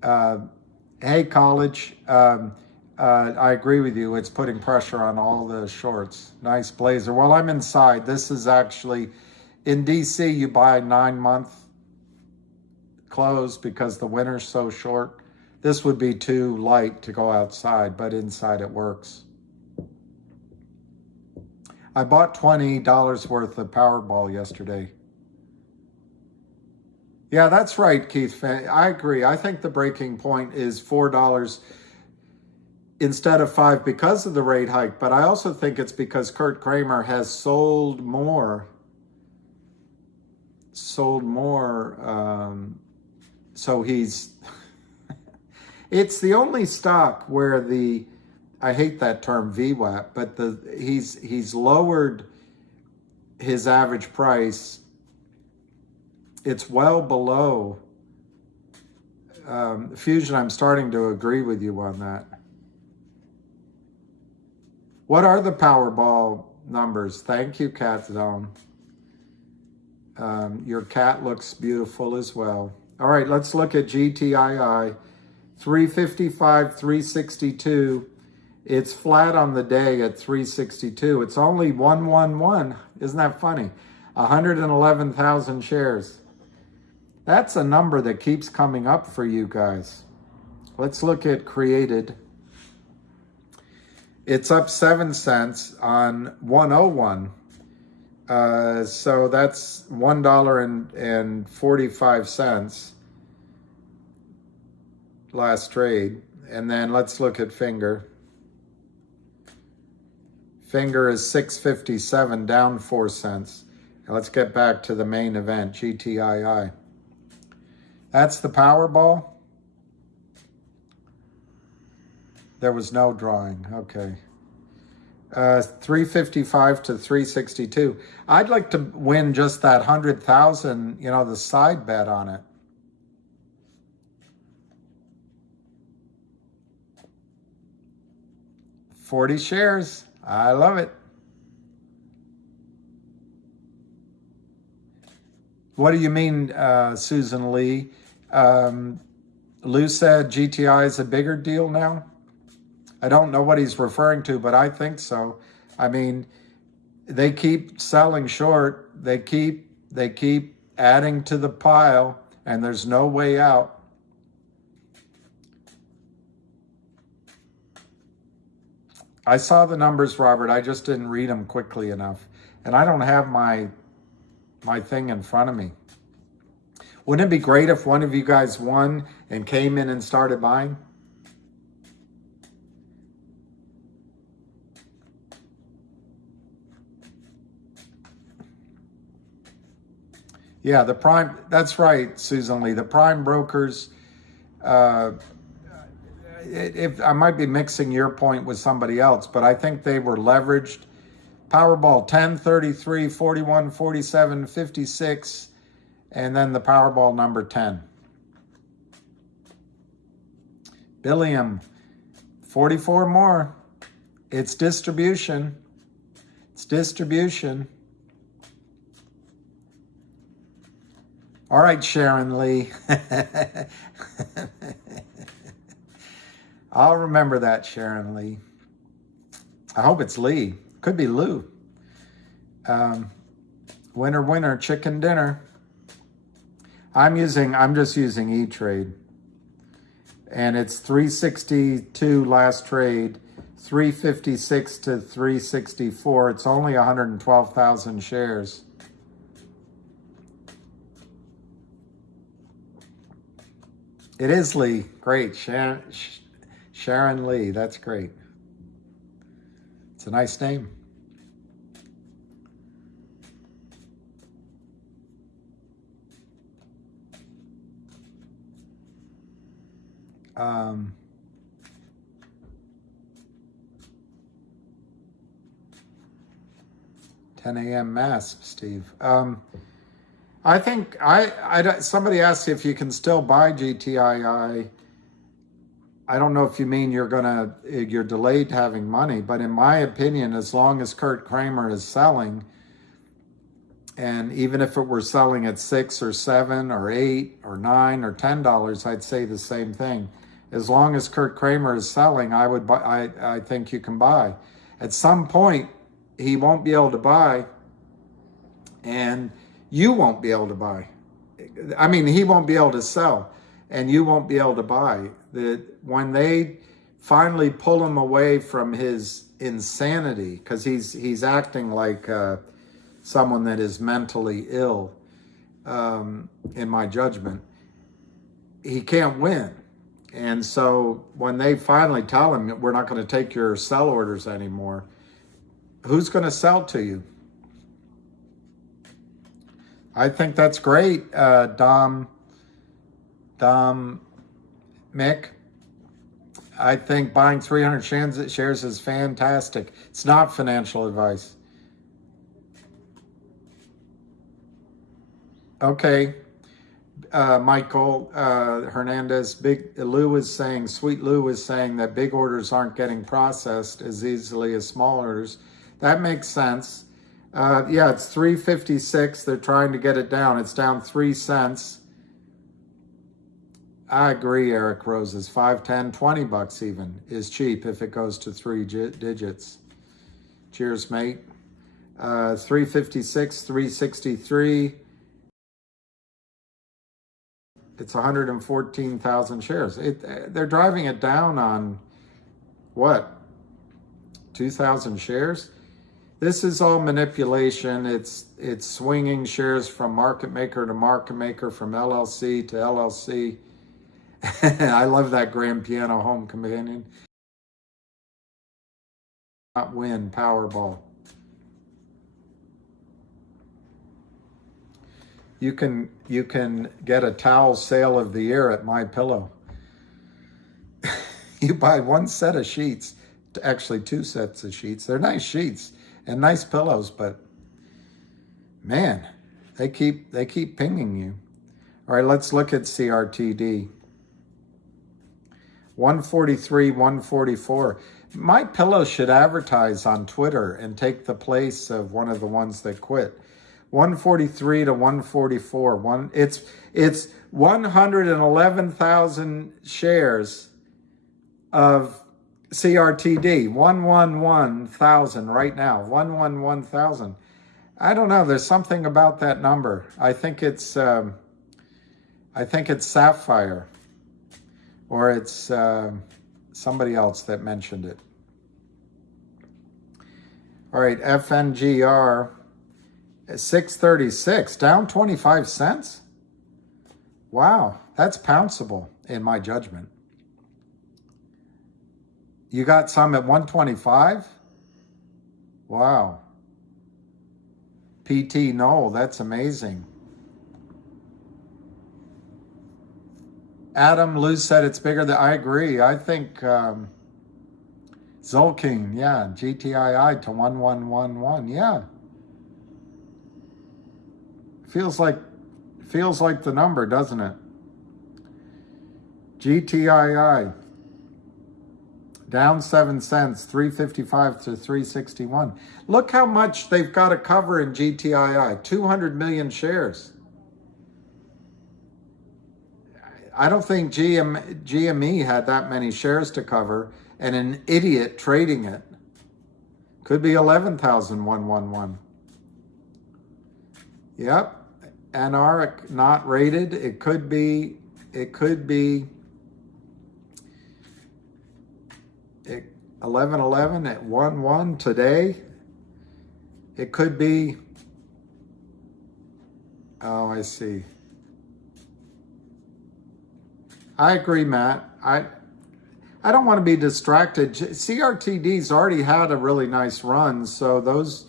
Hey, college, I agree with you. It's putting pressure on all the shorts. Nice blazer. Well, I'm inside. This is actually, in DC, you buy 9-month clothes because the winter's so short. This would be too light to go outside, but inside it works. I bought $20 worth of Powerball yesterday. Yeah, that's right, Keith. I agree. I think the breaking point is $4 instead of $5 because of the rate hike. But I also think it's because Kurt Kramer has sold more. So he's... It's the only stock where I hate that term VWAP, but he's lowered his average price. It's well below Fusion. I'm starting to agree with you on that. What are the Powerball numbers? Thank you, Cat Zone. Your cat looks beautiful as well. All right, let's look at GTII. 355, 362. It's flat on the day at 362. It's only 111. Isn't that funny? 111,000 shares. That's a number that keeps coming up for you guys. Let's look at created. It's up 7 cents on 101. So that's $1.45 last trade. And then let's look at Finger. Finger is 657, down 4 cents. Now let's get back to the main event, GTII. That's the Powerball. There was no drawing. Okay. 355 to 362. I'd like to win just that 100,000, the side bet on it. $40 shares. I love it. What do you mean, Susan Lee? Lou said GTI is a bigger deal now. I don't know what he's referring to, but I think so. I mean, they keep selling short. They keep adding to the pile, and there's no way out. I saw the numbers, Robert. I just didn't read them quickly enough. And I don't have my thing in front of me. Wouldn't it be great if one of you guys won and came in and started buying? Yeah, the prime, that's right, Susan Lee. The prime brokers, if I might be mixing your point with somebody else, but I think they were leveraged. Powerball 10, 33, 41, 47, 56, and then the Powerball number 10. Billium, 44 more. It's distribution. It's distribution. All right, Sharon Lee. I'll remember that, Sharon Lee. I hope it's Lee. Could be Lou. Winner, winner, chicken dinner. I'm just using E-Trade. And it's 362 last trade, 356 to 364. It's only 112,000 shares. It is Lee. Great. Sharon Lee, that's great. It's a nice name. Um, "10 a.m. Mass," Steve. I think somebody asked if you can still buy GTII. I don't know if you mean you're delayed having money, but in my opinion, as long as Kurt Kramer is selling, and even if it were selling at $6 or $7 or $8 or $9 or $10, I'd say the same thing. As long as Kurt Kramer is selling, I would buy. I think you can buy. At some point, he won't be able to buy, and you won't be able to buy. I mean, he won't be able to sell, and you won't be able to buy. When they finally pull him away from his insanity, because he's acting like someone that is mentally ill, in my judgment, he can't win. And so when they finally tell him, we're not going to take your sell orders anymore, who's going to sell to you? I think that's great, Dom Mick. I think buying 300 shares is fantastic. It's not financial advice. Okay. Michael Hernandez, Sweet Lou is saying that big orders aren't getting processed as easily as small orders. That makes sense. Yeah, it's 356. They're trying to get it down. It's down 3 cents. I agree, Eric Roses. 5, 10, 20 bucks even is cheap if it goes to 3 digits. Cheers, mate. 356, 363. It's 114,000 shares. They're driving it down on what? 2,000 shares? This is all manipulation. It's swinging shares from market maker to market maker, from LLC to LLC. I love that grand piano home companion. Not win Powerball. You can get a towel sale of the year at My Pillow. You buy one set of sheets, actually 2 sets of sheets. They're nice sheets and nice pillows, but man, they keep pinging you. All right, let's look at CRTD. 143, 144. My Pillow should advertise on Twitter and take the place of one of the ones that quit. 143 to 144. It's 111,000 shares of CRTD. 111,000 right now. 111,000. I don't know. There's something about that number. I think it's Sapphire, or it's somebody else that mentioned it. All right, FNGR. 636, down 25 cents. Wow, that's pounceable in my judgment. You got some at 125? Wow. PT Knoll, that's amazing. Adam Lou said it's bigger than, I agree. I think Zolking, yeah, GTII to 1111, yeah. Feels like the number, doesn't it? GTII down 7 cents, 355 to 361. Look how much they've got to cover in GTII. 200 million shares. I don't think GME had that many shares to cover, and an idiot trading it. Could be 11,111. Yep. Anaric not rated. It could be 1111 at 11 today. It could be, oh, I see. I agree, Matt. I don't want to be distracted. CRTD's already had a really nice run, so those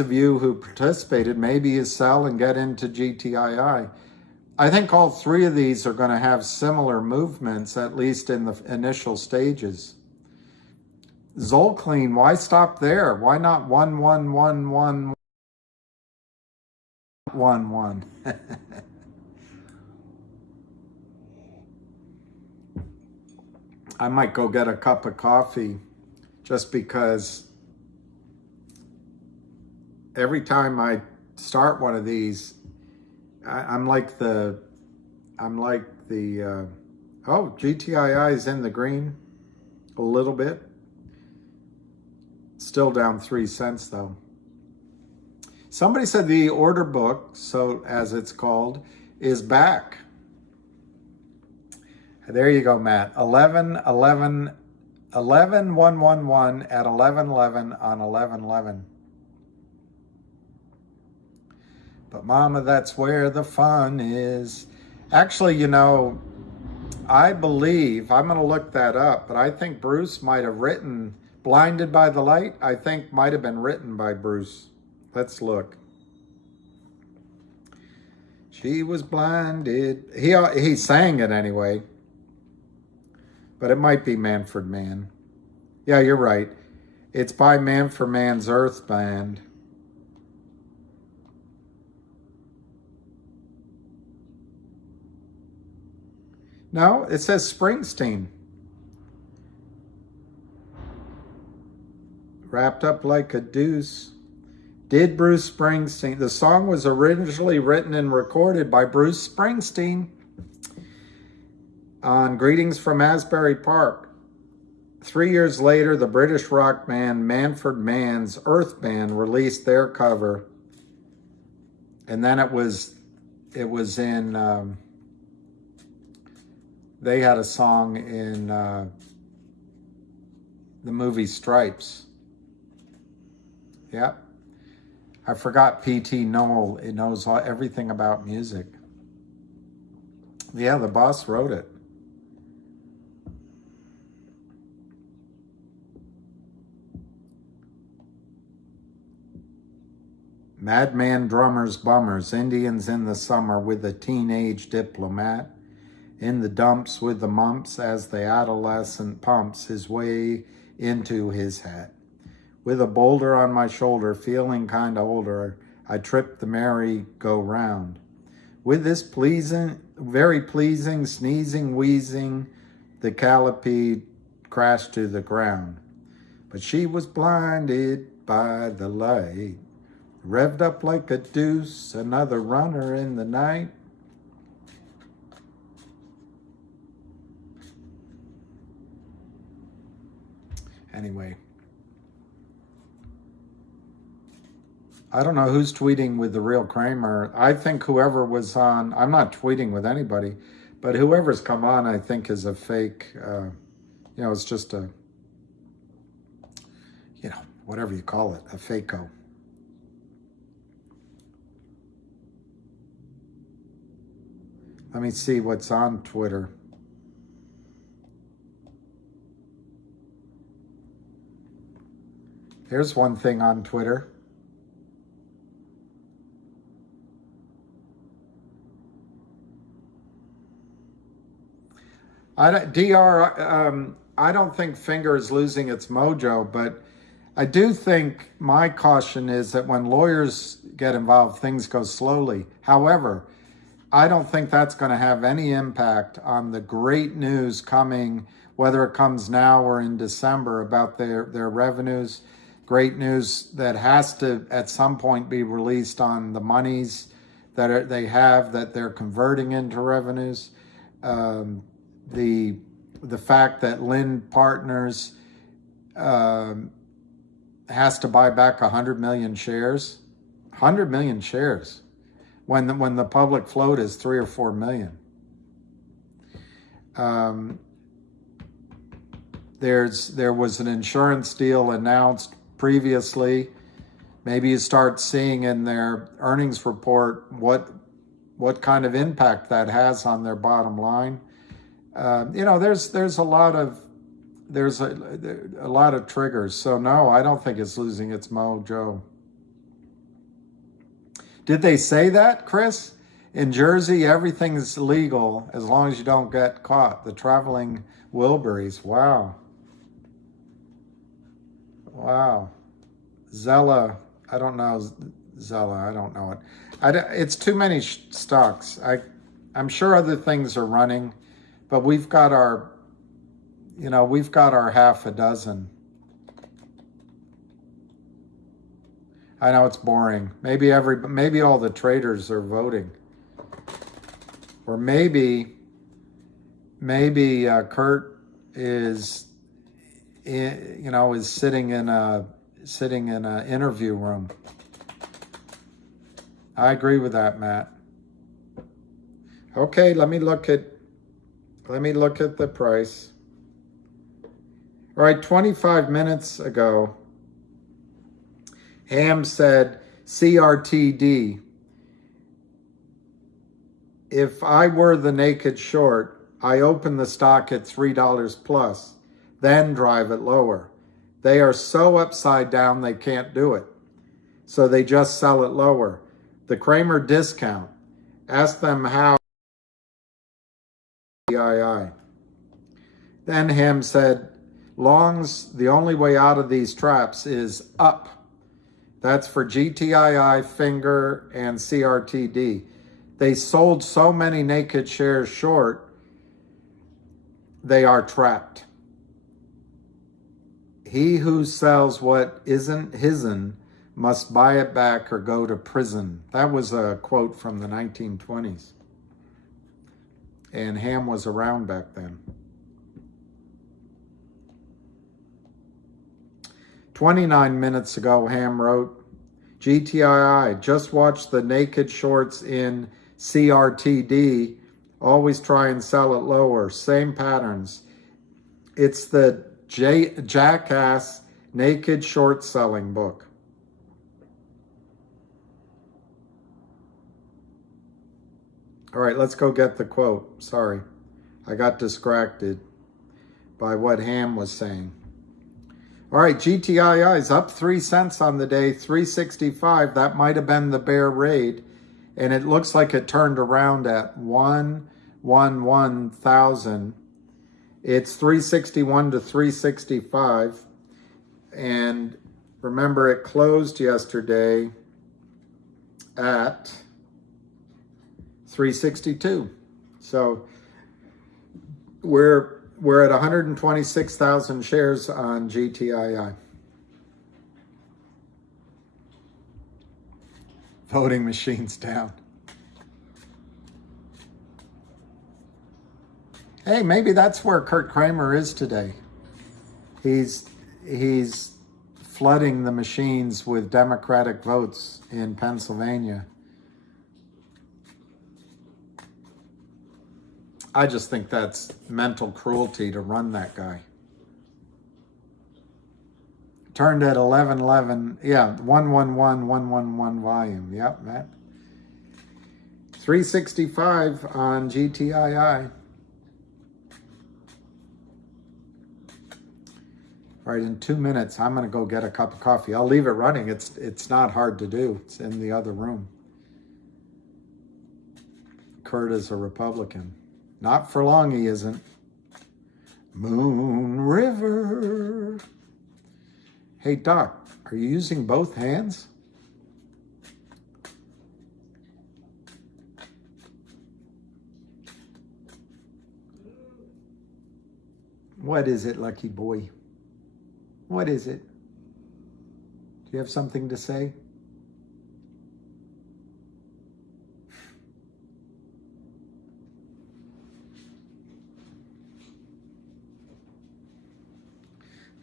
of you who participated, maybe you sell and get into GTII. I think all three of these are going to have similar movements, at least in the initial stages. Zolclean, why stop there? Why not 1111111? I might go get a cup of coffee just because every time I start one of these, I'm like the oh, GTII is in the green a little bit. Still down 3 cents though. Somebody said the order book, so as it's called, is back. There you go, Matt. 11-111 at 11-11 on 11-11. But mama, that's where the fun is. Actually, you know, I believe, I'm going to look that up, but I think Bruce might have written Blinded by the Light. I think might have been written by Bruce. Let's look. She was blinded. He sang it anyway. But it might be Manfred Mann. Yeah, you're right. It's by Manfred Mann's Earth Band. No, it says Springsteen. Wrapped up like a deuce. Did Bruce Springsteen. The song was originally written and recorded by Bruce Springsteen on Greetings from Asbury Park. 3 years later, the British rock band Manfred Mann's Earth Band released their cover. And then it was in, they had a song in the movie Stripes. Yeah. I forgot P.T. Noel. It knows everything about music. Yeah, the boss wrote it. Madman drummers, bummers, Indians in the summer with a teenage diplomat, in the dumps with the mumps as the adolescent pumps his way into his hat. With a boulder on my shoulder, feeling kinda older, I tripped the merry-go-round. With this pleasing, very pleasing, sneezing, wheezing, the callipede crashed to the ground. But she was blinded by the light, revved up like a deuce, another runner in the night. Anyway, I don't know who's tweeting with the real Kramer. I think whoever was on, I'm not tweeting with anybody, but whoever's come on, I think is a fake, it's just a, whatever you call it, a fake-o. Let me see what's on Twitter. Here's one thing on Twitter. I don't think Finger is losing its mojo, but I do think my caution is that when lawyers get involved, things go slowly. However, I don't think that's going to have any impact on the great news coming, whether it comes now or in December, about their revenues. Great news that has to, at some point, be released on the monies that they have that they're converting into revenues. The fact that Lind Partners has to buy back 100 million shares, 100 million shares, when the public float is 3 or 4 million. There was an insurance deal announced previously. Maybe you start seeing in their earnings report what kind of impact that has on their bottom line. You know, there's a lot of triggers. So no, I don't think it's losing its mojo. Did they say that, Chris? In Jersey, everything's legal as long as you don't get caught. The traveling Wilburys. Wow. Wow. Zella, I don't know. Zella, I don't know it. It's too many stocks. I'm sure other things are running, but we've got our half a dozen. I know it's boring. Maybe all the traders are voting. Or maybe Kurt is sitting in a interview room. I agree with that, Matt. Okay, let me look at the price. All right, 25 minutes ago, Ham said CRTD. If I were the naked short, I open the stock at $3 plus, then drive it lower. They are so upside down they can't do it. So they just sell it lower. The Kramer discount. Ask them how. GTII. Then Ham said, longs, the only way out of these traps is up. That's for GTII, Finger, and CRTD. They sold so many naked shares short, they are trapped. He who sells what isn't his'n must buy it back or go to prison. That was a quote from the 1920s. And Ham was around back then. 29 minutes ago, Ham wrote, GTII, just watch the naked shorts in CRTD. Always try and sell it lower. Same patterns. It's the jackass naked short selling book. All right, let's go get the quote. Sorry, I got distracted by what Ham was saying. All right, GTII is up 3 cents on the day, 365. That might have been the bear raid. And it looks like it turned around at 111,000. It's 361 to 365. And remember, it closed yesterday at 362. So we're at 126,000 shares on GTII. Voting machines down. Hey, maybe that's where Kurt Kramer is today. He's flooding the machines with Democratic votes in Pennsylvania. I just think that's mental cruelty to run that guy. Turned at 1111, yeah, 111 volume. Yep, Matt. 365 on GTII. All right, in 2 minutes, I'm going to go get a cup of coffee. I'll leave it running. It's not hard to do. It's in the other room. Kurt is a Republican. Not for long, he isn't. Moon River. Hey, Doc, are you using both hands? What is it, lucky boy? What is it? Do you have something to say?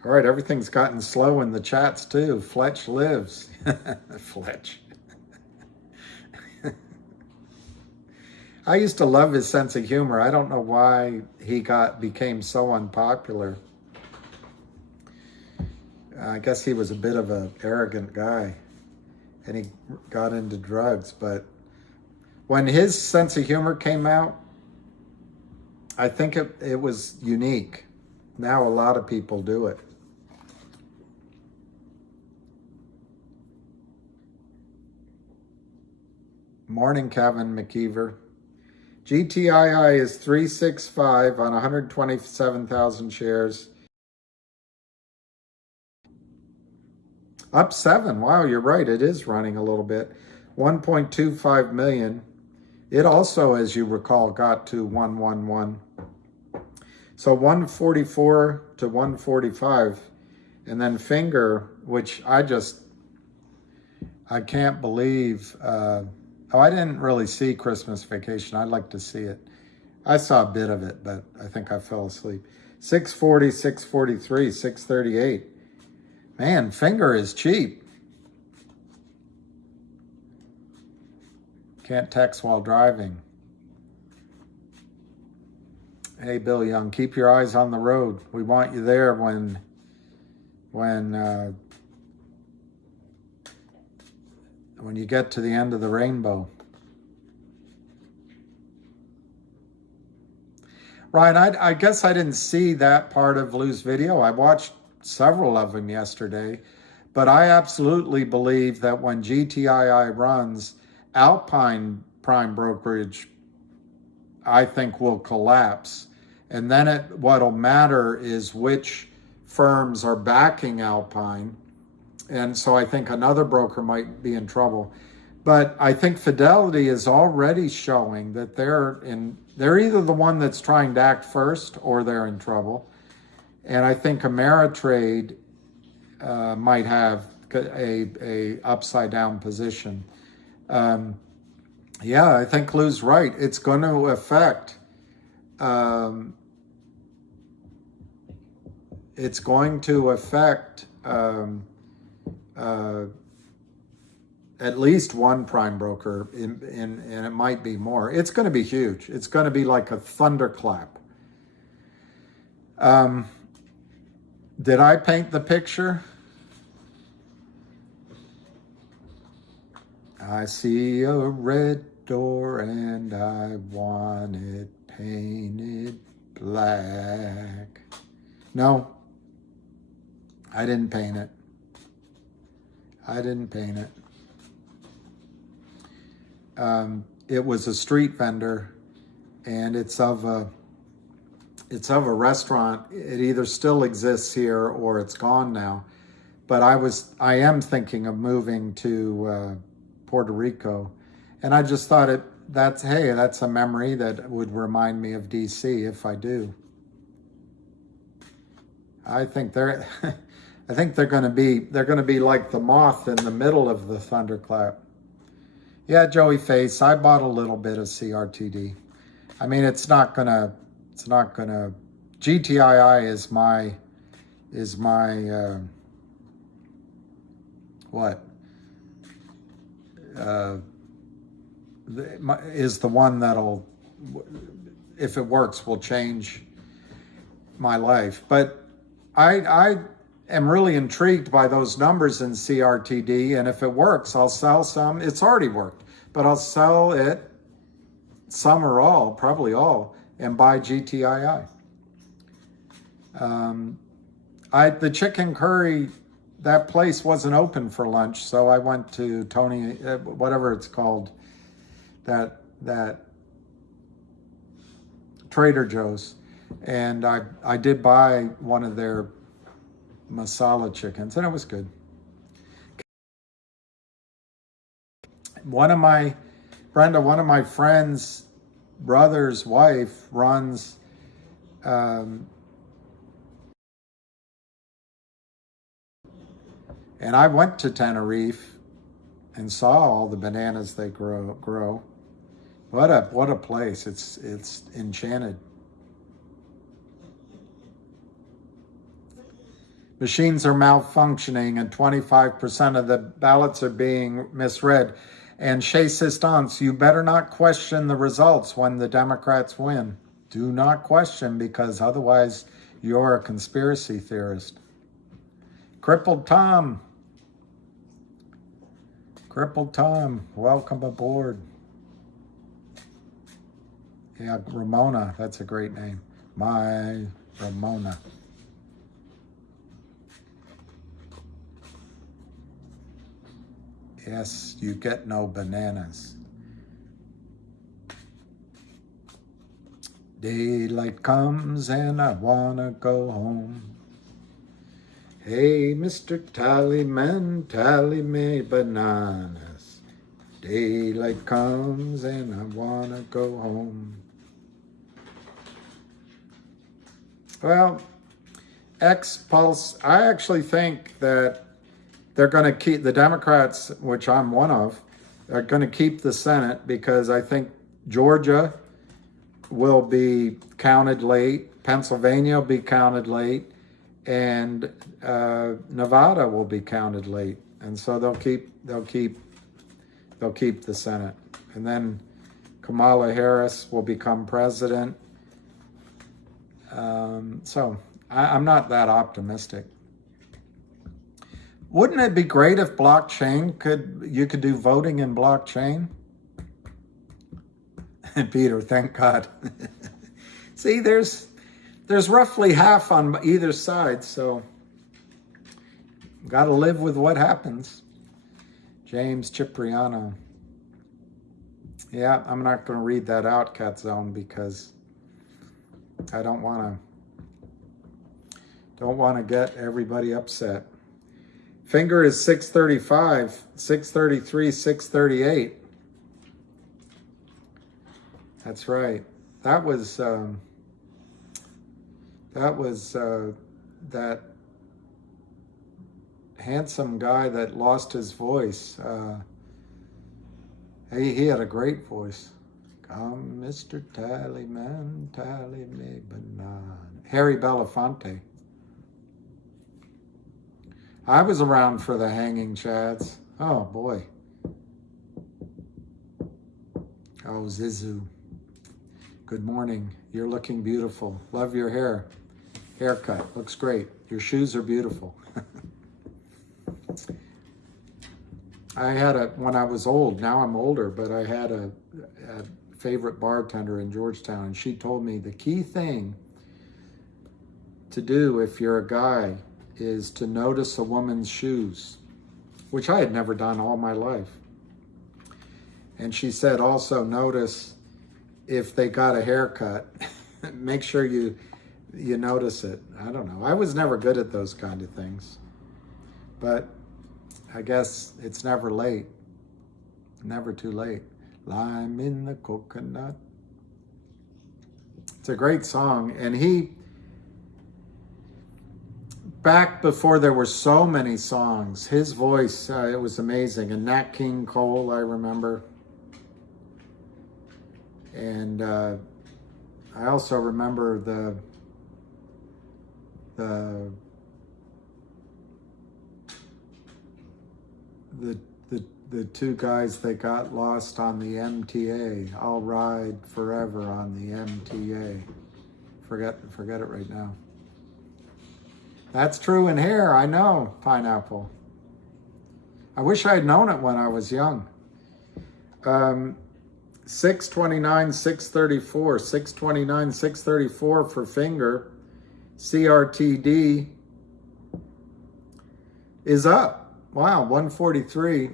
All right, everything's gotten slow in the chats too. Fletch lives. Fletch. I used to love his sense of humor. I don't know why he became so unpopular. I guess he was a bit of an arrogant guy and he got into drugs. But when his sense of humor came out, I think it was unique. Now a lot of people do it. Morning, Kevin McKeever. GTII is 365 on 127,000 shares. Up 7. Wow, you're right. It is running a little bit. 1.25 million. It also, as you recall, got to 111. So 144 to 145. And then Finger, which I can't believe. I didn't really see Christmas Vacation. I'd like to see it. I saw a bit of it, but I think I fell asleep. 640, 643, 638. Man, Finger is cheap. Can't text while driving. Hey, Bill Young, keep your eyes on the road. We want you there when you get to the end of the rainbow. Ryan, I guess I didn't see that part of Lou's video. I watched several of them yesterday, but I absolutely believe that when GTII runs, Alpine Prime Brokerage, I think, will collapse. And then what'll matter is which firms are backing Alpine. And so I think another broker might be in trouble. But I think Fidelity is already showing that they're either the one that's trying to act first or they're in trouble. And I think Ameritrade might have a upside down position. Yeah, I think Lou's right. It's going to affect at least one prime broker, and it might be more. It's going to be huge. It's going to be like a thunderclap. Did I paint the picture? I see a red door and I want it painted black. No, I didn't paint it. I didn't paint it. It was a street vendor, and it's of a restaurant. It either still exists here or it's gone now. But I am thinking of moving to Puerto Rico, and I just thought that's a memory that would remind me of DC if I do. I think they're going to be like the moth in the middle of the thunderclap. Yeah, Joey Face, I bought a little bit of CRTD. I mean, it's not gonna, GTII is my is the one that'll, if it works, will change my life. But I am really intrigued by those numbers in CRTD, and if it works, I'll sell some. It's already worked, but I'll sell it, some or all, probably all, and buy GTII. The chicken curry, that place wasn't open for lunch, so I went to Tony, whatever it's called, that Trader Joe's, and I did buy one of their masala chickens, and it was good. One of my friend's brother's wife runs and I went to Tenerife and saw all the bananas they grow. What a place. It's enchanted. Machines are malfunctioning and 25% of the ballots are being misread. And chez Sistance, you better not question the results when the Democrats win. Do not question, because otherwise you're a conspiracy theorist. Crippled Tom, welcome aboard. Yeah, Ramona, that's a great name. My Ramona. Yes, you get no bananas. Daylight comes and I wanna go home. Hey, Mr. Tallyman, tally me bananas. Daylight comes and I wanna go home. Well, X-Pulse, I actually think that they're going to keep, the Democrats, which I'm one of, are going to keep the Senate because I think Georgia will be counted late, Pennsylvania will be counted late, and Nevada will be counted late, and so they'll keep the Senate, and then Kamala Harris will become president. So I'm not that optimistic. Wouldn't it be great if blockchain you could do voting in blockchain? Peter, thank God. See, there's roughly half on either side, so got to live with what happens. James Cipriano. Yeah, I'm not going to read that out, Cat Zone, because I don't want to get everybody upset. Finger is 635, 633, 638. That's right. That was that handsome guy that lost his voice. He had a great voice. Come, Mr. Tallyman, tally me banana. Harry Belafonte. I was around for the hanging chads. Oh, boy. Oh, Zizu. Good morning. You're looking beautiful. Love your haircut. Looks great. Your shoes are beautiful. I had when I was old, now I'm older, but I had a favorite bartender in Georgetown, and she told me the key thing to do if you're a guy is to notice a woman's shoes, which I had never done all my life. And she said also notice if they got a haircut. Make sure you notice it. I don't know. I was never good at those kind of things. But I guess it's never late. Never too late. Lime in the coconut. It's a great song. And back before there were so many songs, his voice, it was amazing. And Nat King Cole, I remember. And I also remember the two guys that got lost on the MTA. I'll ride forever on the MTA. Forget it right now. That's true in hair, I know, Pineapple. I wish I had known it when I was young. 629, 634, 629, 634 for finger. CRTD is up. Wow, 143.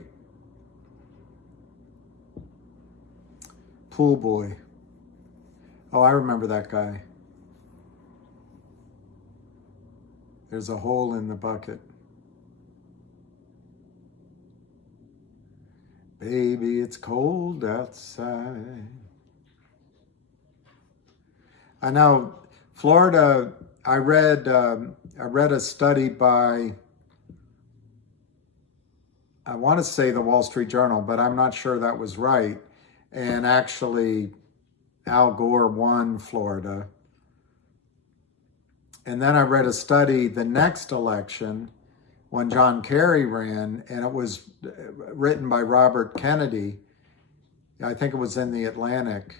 Pool boy. Oh, I remember that guy. There's a hole in the bucket. Baby, it's cold outside. I know, Florida, I read a study by, I want to say the Wall Street Journal, but I'm not sure that was right. And actually, Al Gore won Florida. And then I read a study the next election when John Kerry ran, and it was written by Robert Kennedy. I think it was in the Atlantic.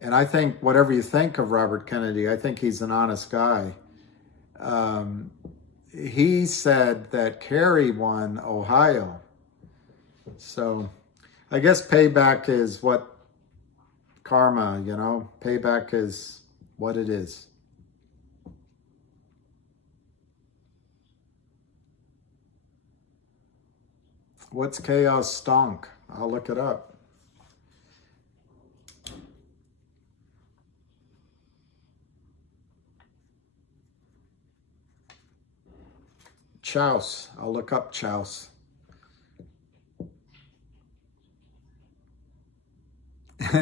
And I think whatever you think of Robert Kennedy, I think he's an honest guy. He said that Kerry won Ohio. So I guess payback is what karma, you know, payback is what it is. What's chaos stonk? I'll look it up. Chouse. I'll look up Chouse.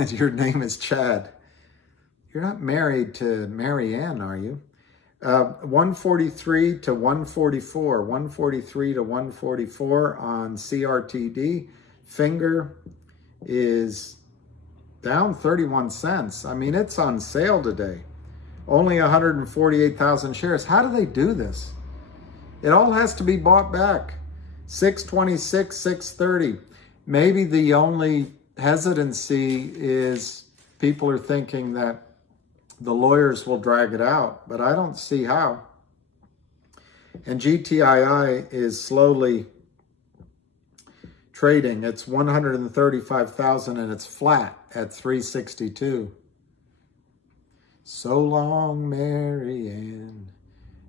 Your name is Chad. You're not married to Marianne, are you? 143 to 144. 143 to 144 on CRTD. Finger is down 31 cents. I mean, it's on sale today. Only 148,000 shares. How do they do this? It all has to be bought back. 626, 630. Maybe the only hesitancy is people are thinking that the lawyers will drag it out, but I don't see how. And GTII is slowly trading. It's 135,000 and it's flat at 362. So long, Marianne.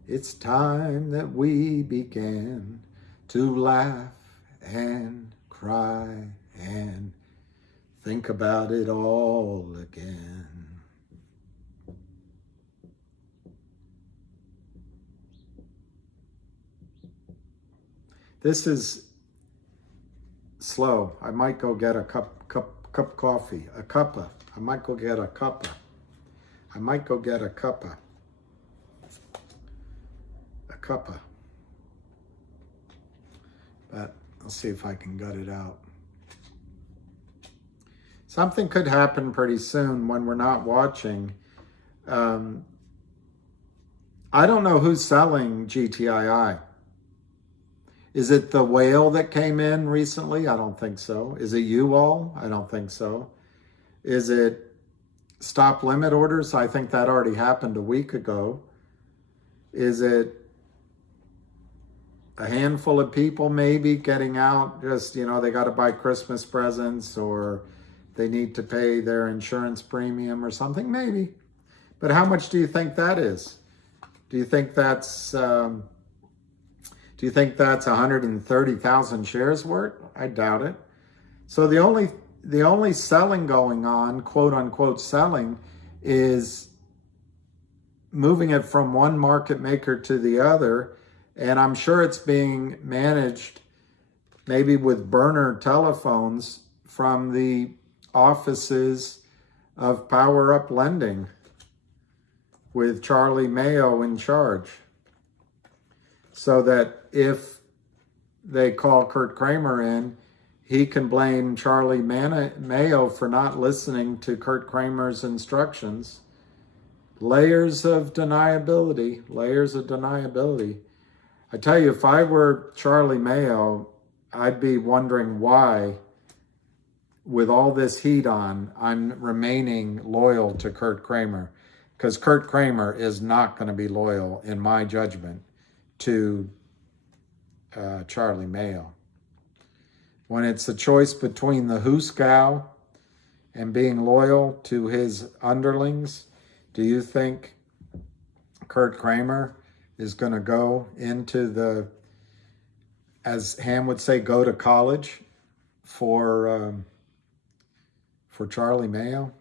It's time that we began to laugh and cry and think about it all again. This is slow. I might go get a cup coffee, a cuppa. I might go get a cuppa. I might go get a cuppa. A cuppa. But I'll see if I can gut it out. Something could happen pretty soon when we're not watching. I don't know who's selling GTII. Is it the whale that came in recently? I don't think so. Is it you all? I don't think so. Is it stop limit orders? I think that already happened a week ago. Is it a handful of people maybe getting out? Just, you know, they got to buy Christmas presents or they need to pay their insurance premium or something? Maybe. But how much do you think that is? Do you think that's... Do you think that's 130,000 shares worth? I doubt it. So the only selling going on, quote unquote selling, is moving it from one market maker to the other. And I'm sure it's being managed maybe with burner telephones from the offices of Power Up Lending with Charlie Mayo in charge. So that if they call Kurt Kramer in, he can blame Charlie Mayo for not listening to Kurt Kramer's instructions. Layers of deniability, layers of deniability. I tell you, if I were Charlie Mayo, I'd be wondering why, with all this heat on, I'm remaining loyal to Kurt Kramer. Because Kurt Kramer is not going to be loyal, in my judgment, to Charlie Mayo. When it's a choice between the hoosegow and being loyal to his underlings, do you think Kurt Kramer is going to go into the, as Ham would say, go to college for Charlie Mayo?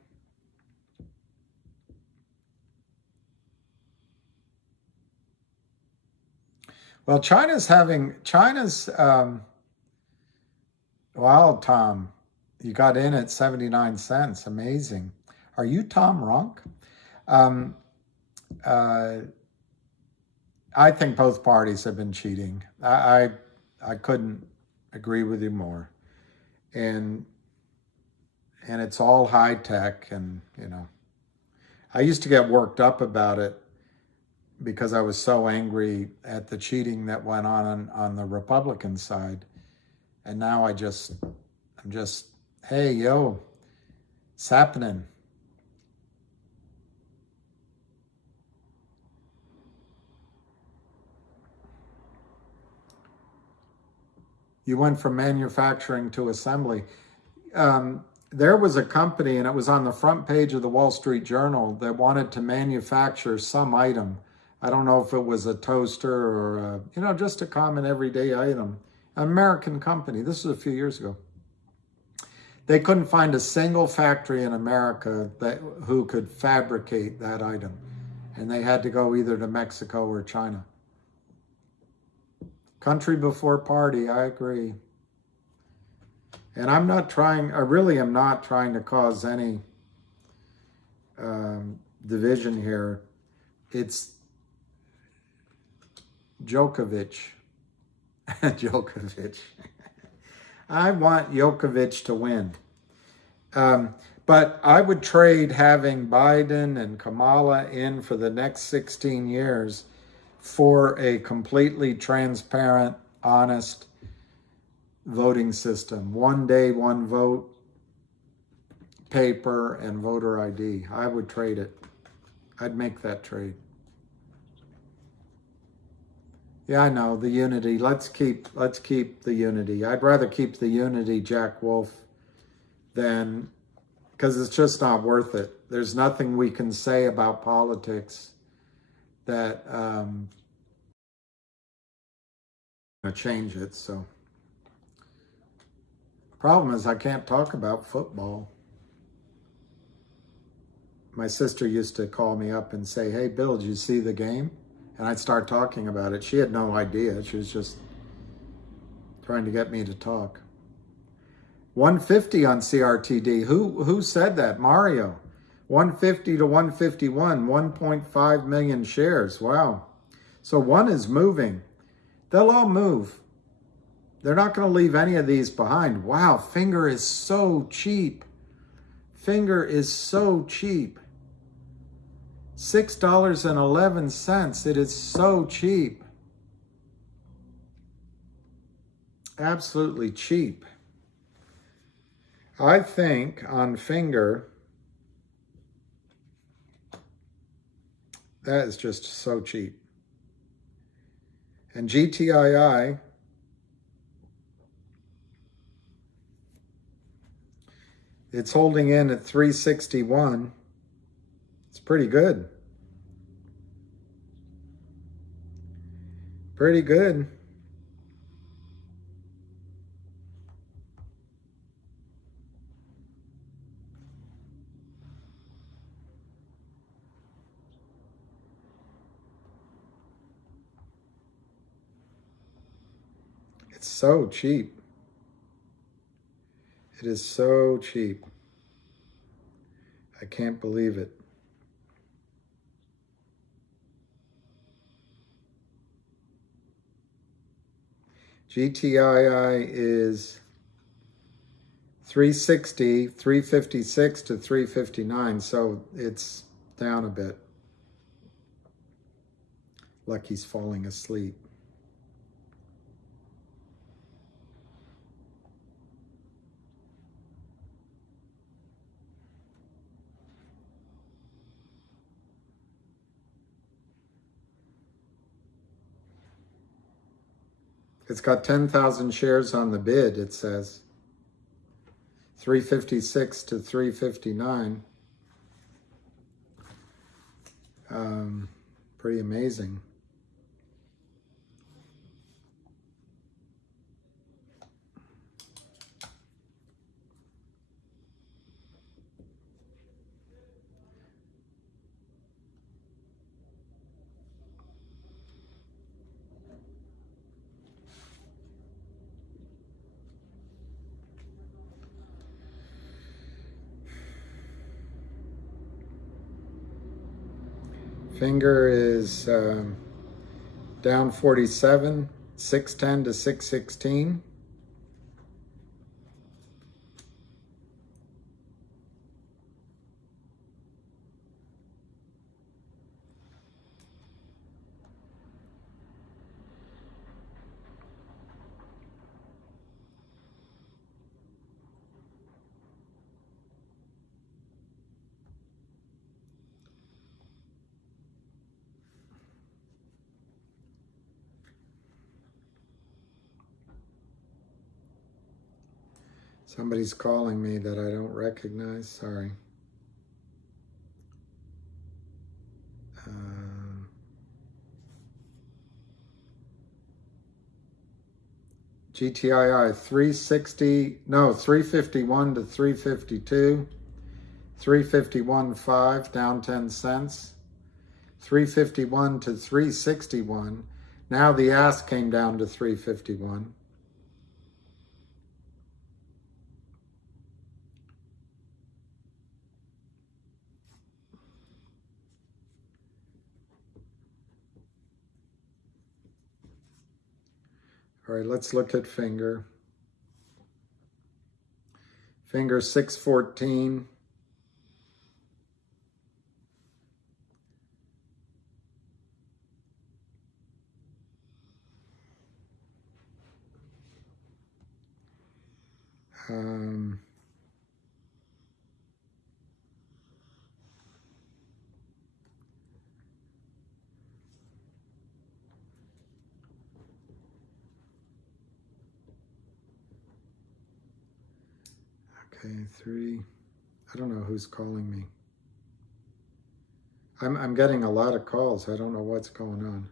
Well, wow, Tom, you got in at 79 cents. Amazing. Are you Tom Runk? I think both parties have been cheating. I couldn't agree with you more. And it's all high tech, and, you know, I used to get worked up about it because I was so angry at the cheating that went on the Republican side. And now I'm just, hey, yo, it's happening. You went from manufacturing to assembly. there was a company, and it was on the front page of the Wall Street Journal, that wanted to manufacture some item. I don't know if it was a toaster or, just a common everyday item. An American company. This was a few years ago. They couldn't find a single factory in America who could fabricate that item. And they had to go either to Mexico or China. Country before party, I agree. And I really am not trying to cause any division here. It's Djokovic. Djokovic. I want Djokovic to win. But I would trade having Biden and Kamala in for the next 16 years for a completely transparent, honest voting system. 1 day, 1 vote, paper, and voter ID. I would trade it. I'd make that trade. Yeah, I know, the unity. Let's keep the unity. I'd rather keep the unity, Jack Wolf, than, because it's just not worth it. There's nothing we can say about politics that change it. So problem is I can't talk about football. My sister used to call me up and say, "Hey, Bill, did you see the game?" And I'd start talking about it. She had no idea. She was just trying to get me to talk. 150 on CRTD. Who said that? Mario. 150 to 151, 1.5 million shares. Wow. So one is moving. They'll all move. They're not going to leave any of these behind. Wow, Finger is so cheap. Finger is so cheap. $6.11. It is so cheap. Absolutely cheap. I think on Finger, that is just so cheap. And GTII, it's holding in at 361. It's pretty good. Pretty good. It's so cheap. It is so cheap. I can't believe it. GTII is 360, 356 to 359, so it's down a bit. Like he's falling asleep. It's got 10,000 shares on the bid, it says. 356 to 359. Pretty amazing. Finger is down 47, 610 to 616. Somebody's calling me that I don't recognize. Sorry. GTII 351 to 352. 351.5 down 10 cents. 351 to 361. Now the ask came down to 351. All right, let's look at finger. Finger 614. Okay, 3. I don't know who's calling me. I'm getting a lot of calls. I don't know what's going on.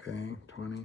Okay, 20. Okay.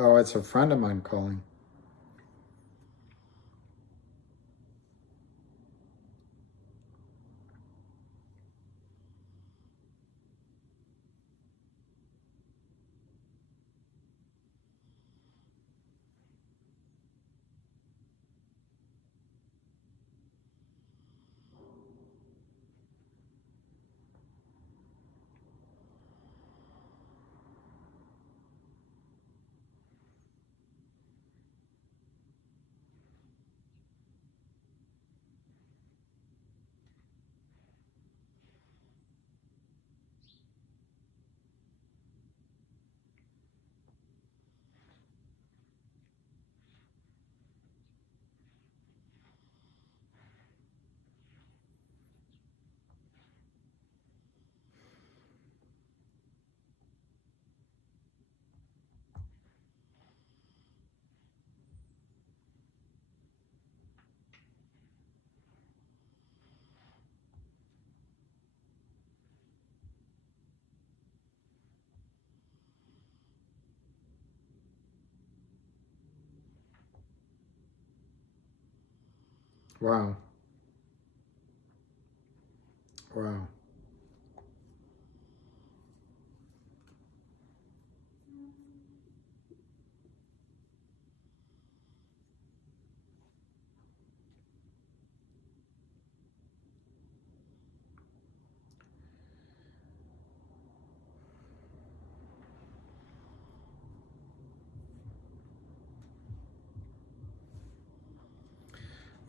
Oh, it's a friend of mine calling. Wow. Wow.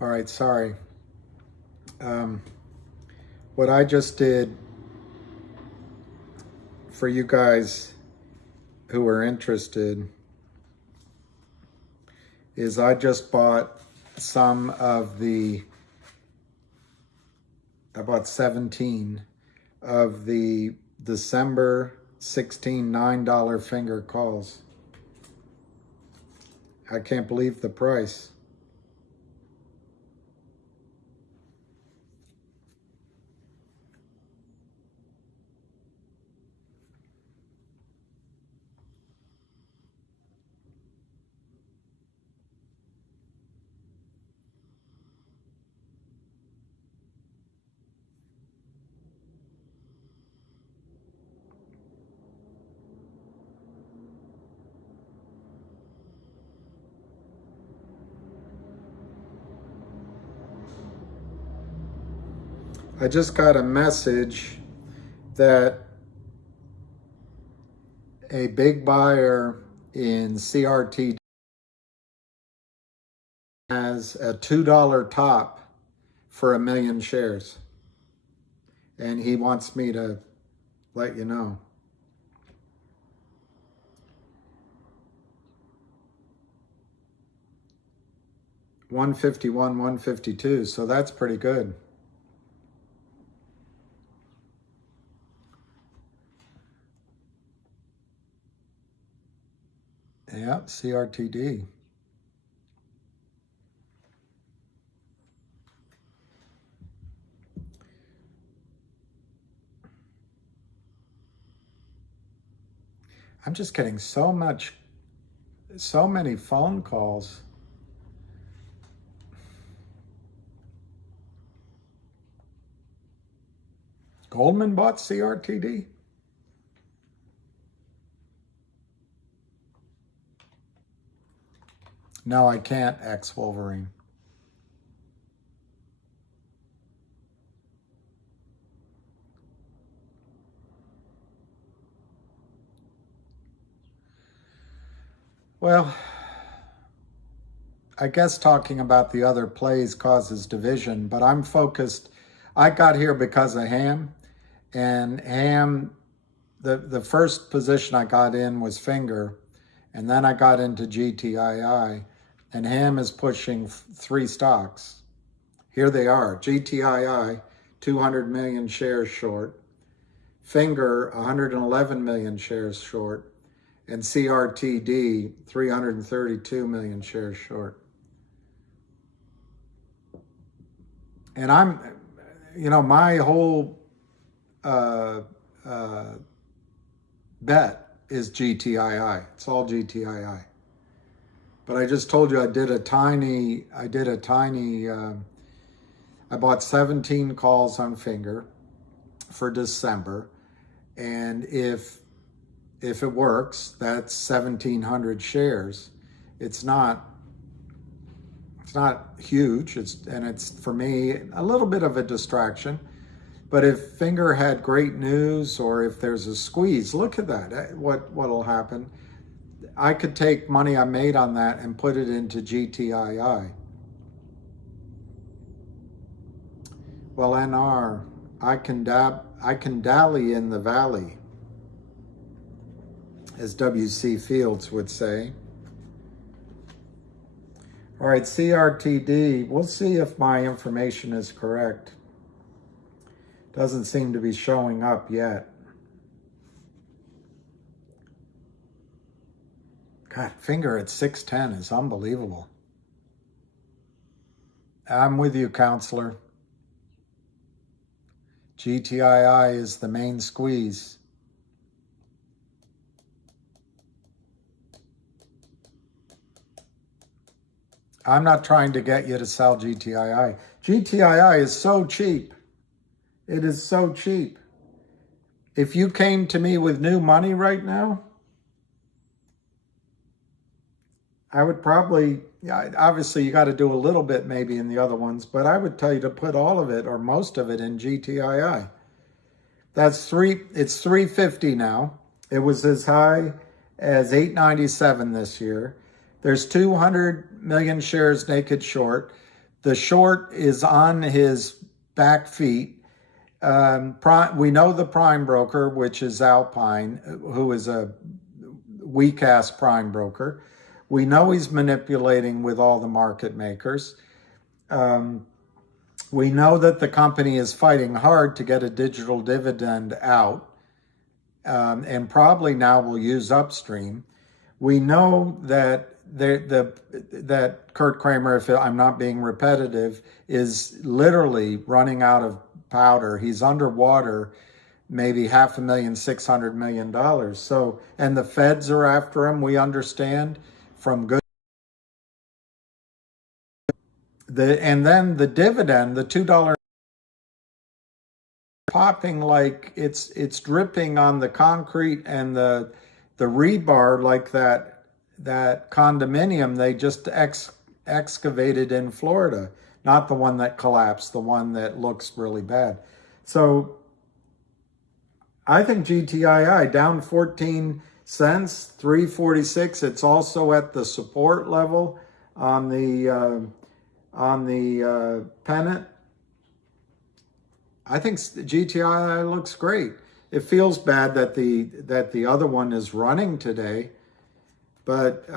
All right, sorry. What I just did for you guys who are interested is I just bought some of the, I bought 17 of the December 16 $9 finger calls. I can't believe the price. I just got a message that a big buyer in CRT has a $2 top for 1 million shares. And he wants me to let you know. $151, $152, so that's pretty good. Yeah, CRTD. I'm just getting so many phone calls. Goldman bought CRTD? No, I can't, ex-Wolverine. Well, I guess talking about the other plays causes division, but I'm focused. I got here because of Ham, and Ham, the first position I got in was Finger, and then I got into GTII, and Ham is pushing 3 stocks. Here they are. GTII, 200 million shares short. Finger, 111 million shares short. And CRTD, 332 million shares short. And I'm, my whole bet is GTII. It's all GTII. But I just told you I bought 17 calls on Finger for December. And if it works, that's 1,700 shares. It's not huge. It's for me a little bit of a distraction. But if Finger had great news, or if there's a squeeze, look at that. What'll happen? I could take money I made on that and put it into GTII. Well, NR, I can dally in the valley, as W.C. Fields would say. All right, CRTD, we'll see if my information is correct. Doesn't seem to be showing up yet. God, Finger at 610 is unbelievable. I'm with you, counselor. GTII is the main squeeze. I'm not trying to get you to sell GTII. GTII is so cheap. It is so cheap. If you came to me with new money right now, I would probably, obviously you got to do a little bit maybe in the other ones, but I would tell you to put all of it or most of it in GTII. It's 350 now. It was as high as 897 this year. There's 200 million shares naked short. The short is on his back feet. We know the prime broker, which is Alpine, who is a weak-ass prime broker. We know he's manipulating with all the market makers. We know that the company is fighting hard to get a digital dividend out, and probably now will use upstream. We know that that Kurt Kramer, if I'm not being repetitive, is literally running out of powder. He's underwater, maybe $500,000–600 million. So, and the feds are after him. We understand from good. And then the dividend, the $2 popping like it's dripping on the concrete and the rebar like that condominium they just excavated in Florida, not the one that collapsed, the one that looks really bad. So I think GTII down 14 cents, 346. It's also at the support level on the pennant. I think GTII looks great. It feels bad that the other one is running today, but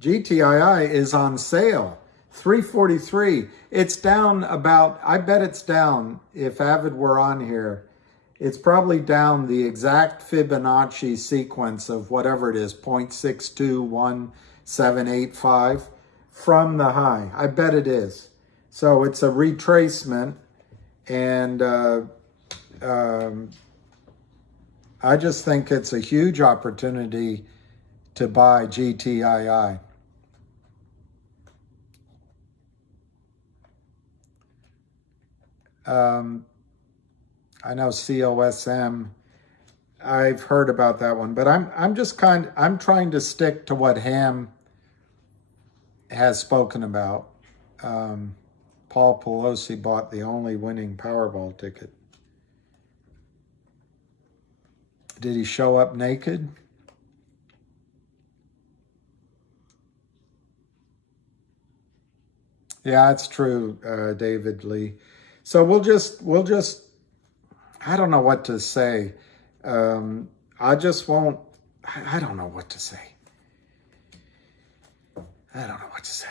GTII is on sale, 343. It's down about, I bet it's down, if Avid were on here, it's probably down the exact Fibonacci sequence of whatever it is, 0.621785 from the high. I bet it is. So it's a retracement, and I just think it's a huge opportunity to buy GTII. I know COSM, I've heard about that one, but I'm trying to stick to what Ham has spoken about. Paul Pelosi bought the only winning Powerball ticket. Did he show up naked? Yeah, it's true, David Lee. So we'll just, I don't know what to say. I just won't, I don't know what to say. I don't know what to say.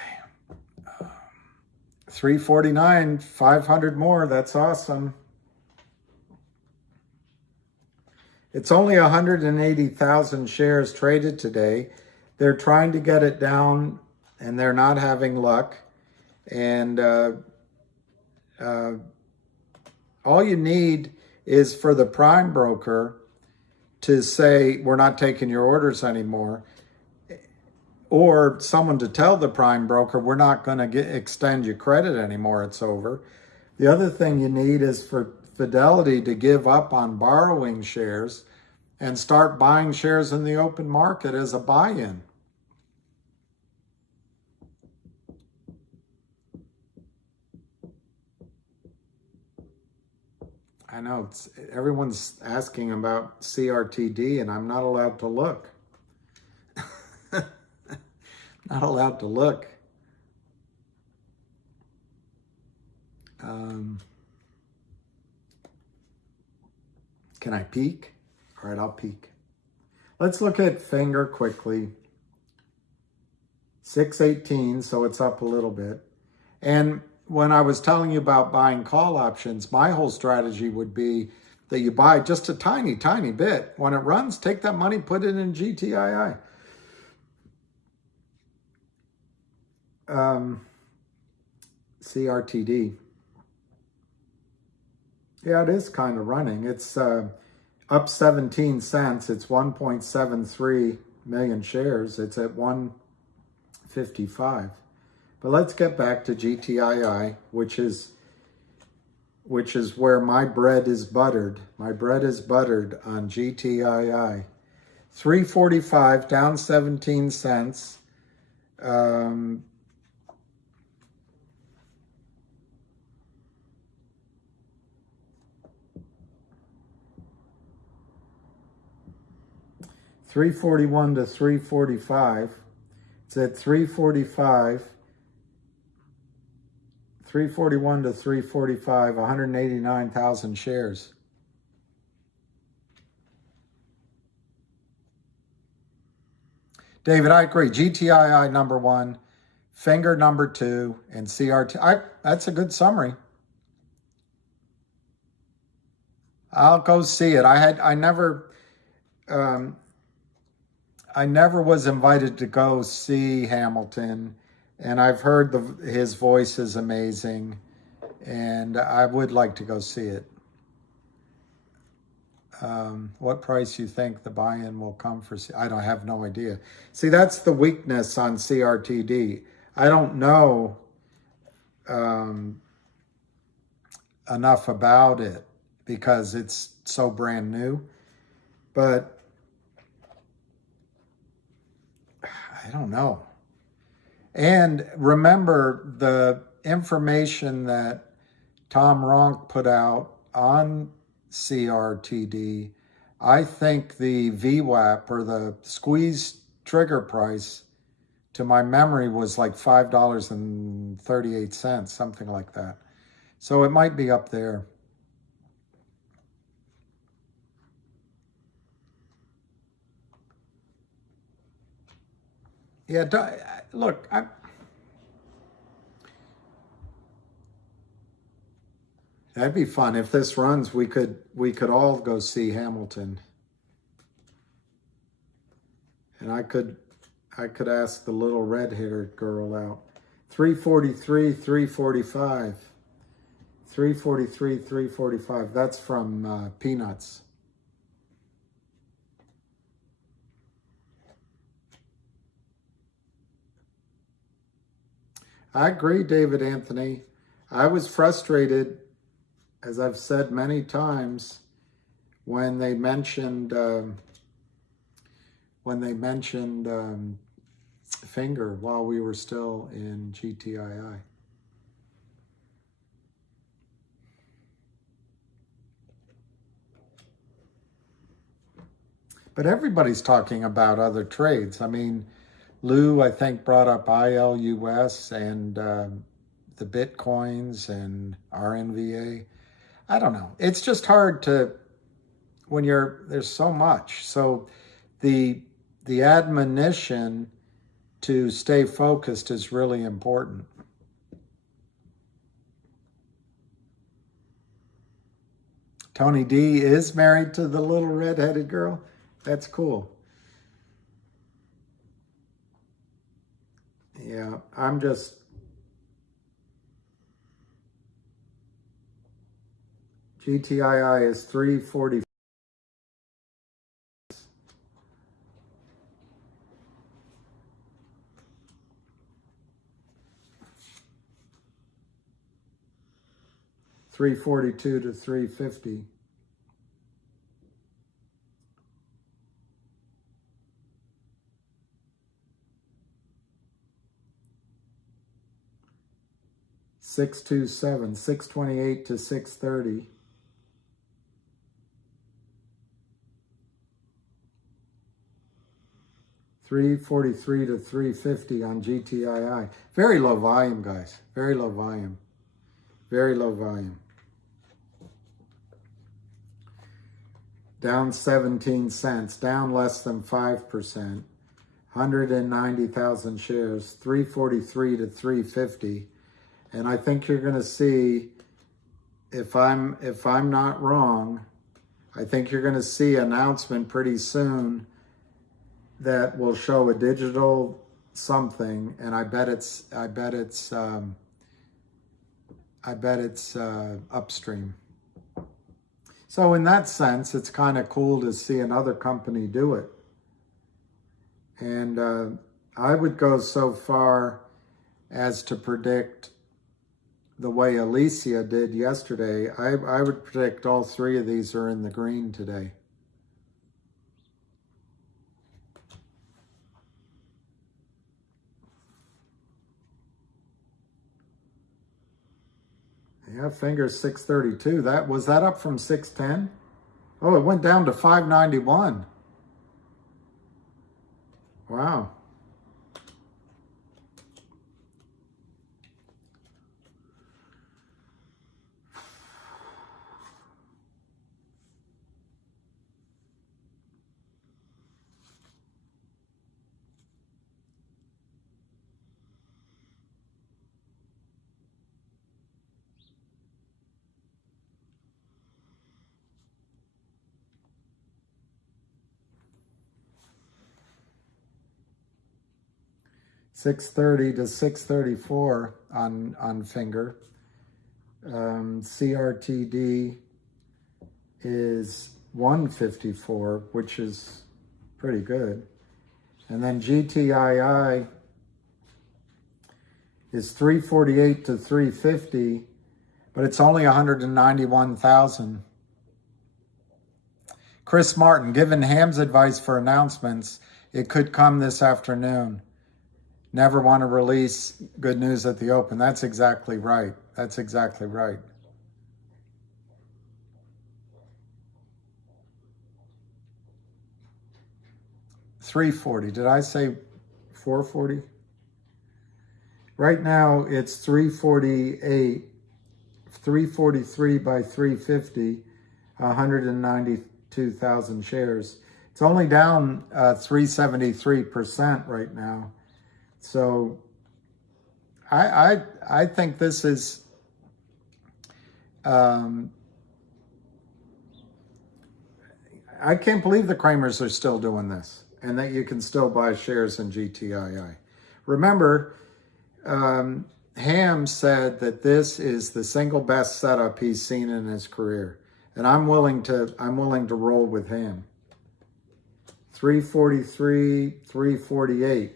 349, 500 more. That's awesome. It's only 180,000 shares traded today. They're trying to get it down, and they're not having luck. And all you need is for the prime broker to say, we're not taking your orders anymore, or someone to tell the prime broker, we're not going to extend your credit anymore, it's over. The other thing you need is for Fidelity to give up on borrowing shares and start buying shares in the open market as a buy-in. I know everyone's asking about CRTD, and I'm not allowed to look. Not allowed to look. Can I peek? All right, I'll peek. Let's look at Finger quickly. 618, so it's up a little bit. And when I was telling you about buying call options, my whole strategy would be that you buy just a tiny, tiny bit. When it runs, take that money, put it in GTII. CRTD. Yeah, it is kind of running. It's up 17 cents. It's 1.73 million shares. It's at 155. But let's get back to GTII, which is where my bread is buttered. My bread is buttered on GTII. 345, down 17 cents. $341 to $345. It's at 345, 341 to 345, 189,000 shares. David, I agree. GTII number 1, Finger number 2, and CRT. That's a good summary. I'll go see it. I never was invited to go see Hamilton, and I've heard his voice is amazing, and I would like to go see it. What price you think the buy-in will come for? I don't have no idea. See, that's the weakness on CRTD. I don't know enough about it because it's so brand new, but I don't know. And remember the information that Tom Ronk put out on CRTD. I think the VWAP, or the squeeze trigger price, to my memory was like $5.38, something like that. So it might be up there. Yeah, look, that'd be fun. If this runs, we could all go see Hamilton. And I could ask the little red-haired girl out. 343, 345. 343, 345. That's from Peanuts. I agree, David Anthony. I was frustrated, as I've said many times, when they mentioned Finger while we were still in GTII. But everybody's talking about other trades. I mean, Lou, I think, brought up ILUS and the Bitcoins and RNVA. I don't know. It's just hard to, when there's so much. So the admonition to stay focused is really important. Tony D is married to the little red-headed girl. That's cool. Yeah, I'm just... GTII is 340. $342 to $350. $627, $628 to $630. $343 to $350 on GTII. Very low volume, guys. Very low volume. Very low volume. Down 17 cents, down less than 5%. 190,000 shares, 343 to 350. And I think you're going to see, if I'm not wrong, I think you're going to see an announcement pretty soon that will show a digital something, and I bet it's upstream. So in that sense, it's kind of cool to see another company do it. And I would go so far as to predict, the way Alicia did yesterday, I would predict all three of these are in the green today. Yeah, Finger 632. Was that up from 610? Oh, it went down to 591. Wow. 630 to 634 on finger. CRTD is 154, which is pretty good. And then GTII is 348 to 350, but it's only 191,000. Chris Martin, given Ham's advice for announcements, it could come this afternoon. Never want to release good news at the open. That's exactly right. That's exactly right. $340. Did I say 440? Right now it's 348, 343 by 350, 192,000 shares. It's only down 373% right now. So I think this is I can't believe the Kramers are still doing this and that you can still buy shares in GTII. Remember, Ham said that this is the single best setup he's seen in his career, and I'm willing to roll with Ham. 343, 348.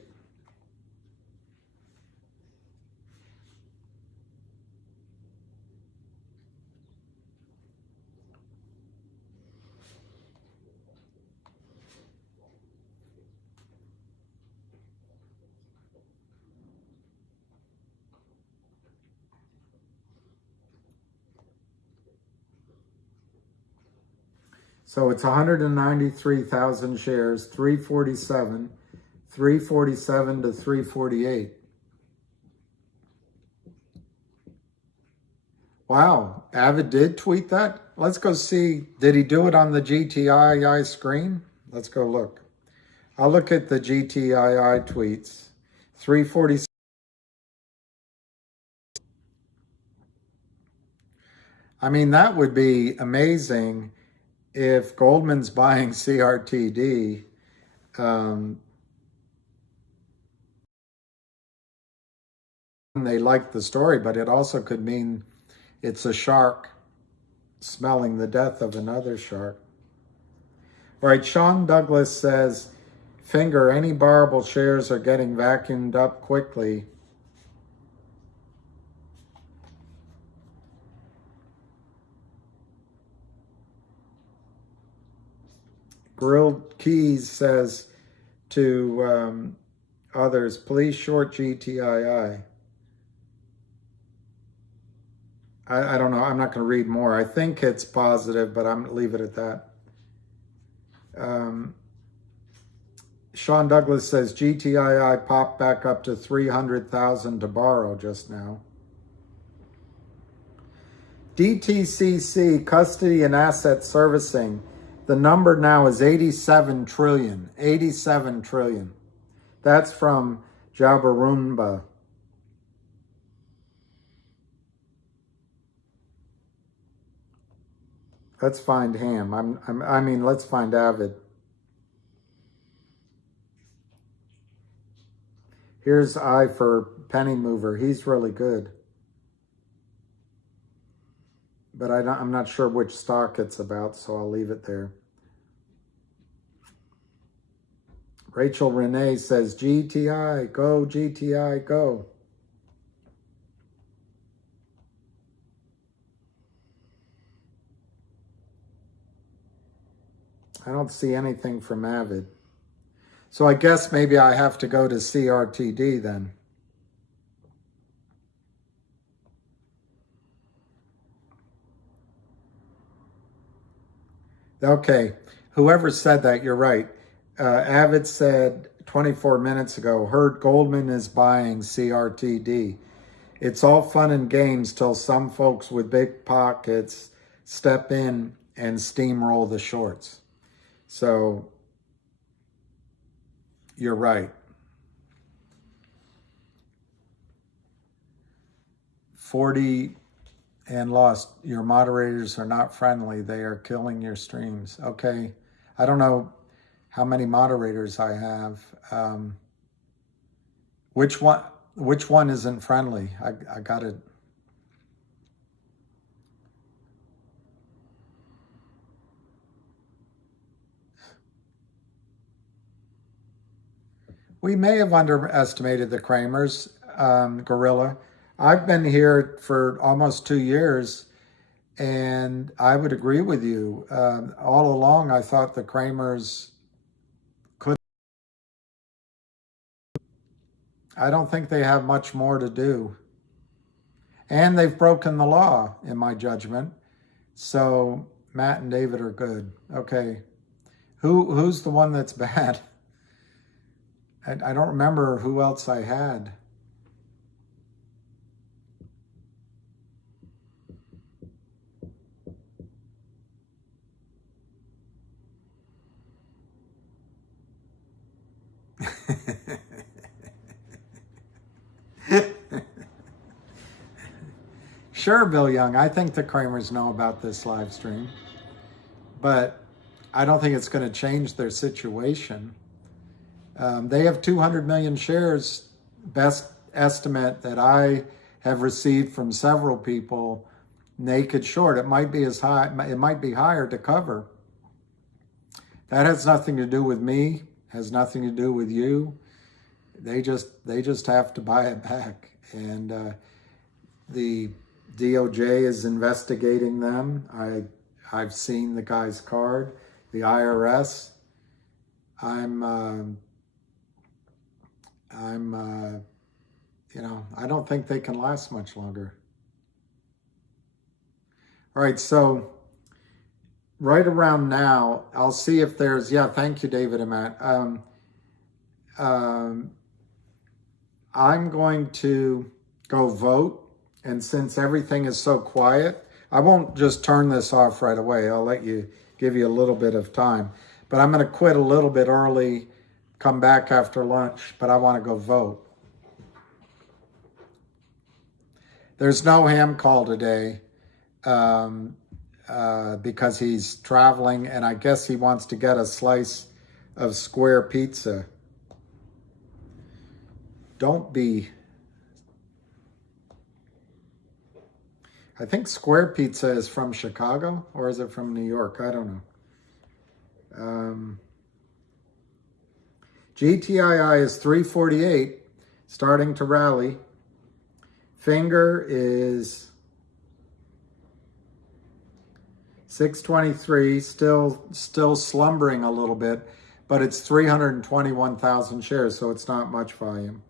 So it's 193,000 shares, 347 to 348. Wow, Avid did tweet that? Let's go see, did he do it on the GTII screen? Let's go look. I'll look at the GTII tweets. 347. I mean, that would be amazing if Goldman's buying CRTD. They like the story, but it also could mean it's a shark smelling the death of another shark. All right, Sean Douglas says, Finger, any borrowable shares are getting vacuumed up quickly. Grilled Keys says to others, please short GTII. I don't know. I'm not going to read more. I think it's positive, but I'm going to leave it at that. Sean Douglas says GTII popped back up to 300,000 to borrow just now. DTCC, Custody and Asset Servicing. The number now is 87 trillion. 87 trillion. That's from Jabarumba. Let's find Ham. I mean, let's find Avid. Here's I for Penny Mover. He's really good. But I'm not sure which stock it's about, so I'll leave it there. Rachel Renee says, GTI, go, GTI, go. I don't see anything from Avid. So I guess maybe I have to go to CRTD then. Okay, whoever said that, you're right. Avid said 24 minutes ago, heard Goldman is buying CRTD. It's all fun and games till some folks with big pockets step in and steamroll the shorts. So you're right. 40 and lost. Your moderators are not friendly. They are killing your streams. Okay. I don't know how many moderators I have. Which one? Which one isn't friendly? I got it. We may have underestimated the Kramers, Gorilla. I've been here for almost 2 years, and I would agree with you. All along, I thought the Kramers could. I don't think they have much more to do. And they've broken the law, in my judgment. So Matt and David are good. Okay. Who's the one that's bad? I don't remember who else I had. Sure, Bill Young. I think the Kramers know about this live stream, but I don't think it's going to change their situation. They have 200 million shares, best estimate that I have received from several people, naked short. It might be as high, it might be higher to cover. That has nothing to do with me, has nothing to do with you. They just have to buy it back. And the DOJ is investigating them. I've seen the guy's card. The IRS. You know, I don't think they can last much longer. All right, so right around now, I'll see if there's, yeah, thank you, David and Matt. I'm going to go vote. And since everything is so quiet, I won't just turn this off right away. I'll give you a little bit of time. But I'm going to quit a little bit early, come back after lunch, but I want to go vote. There's no ham call today because he's traveling, and I guess he wants to get a slice of square pizza. Don't be... I think Square Pizza is from Chicago, or is it from New York? I don't know. GTII is 348, starting to rally. Finger is 623, still slumbering a little bit, but it's 321,000 shares, so it's not much volume.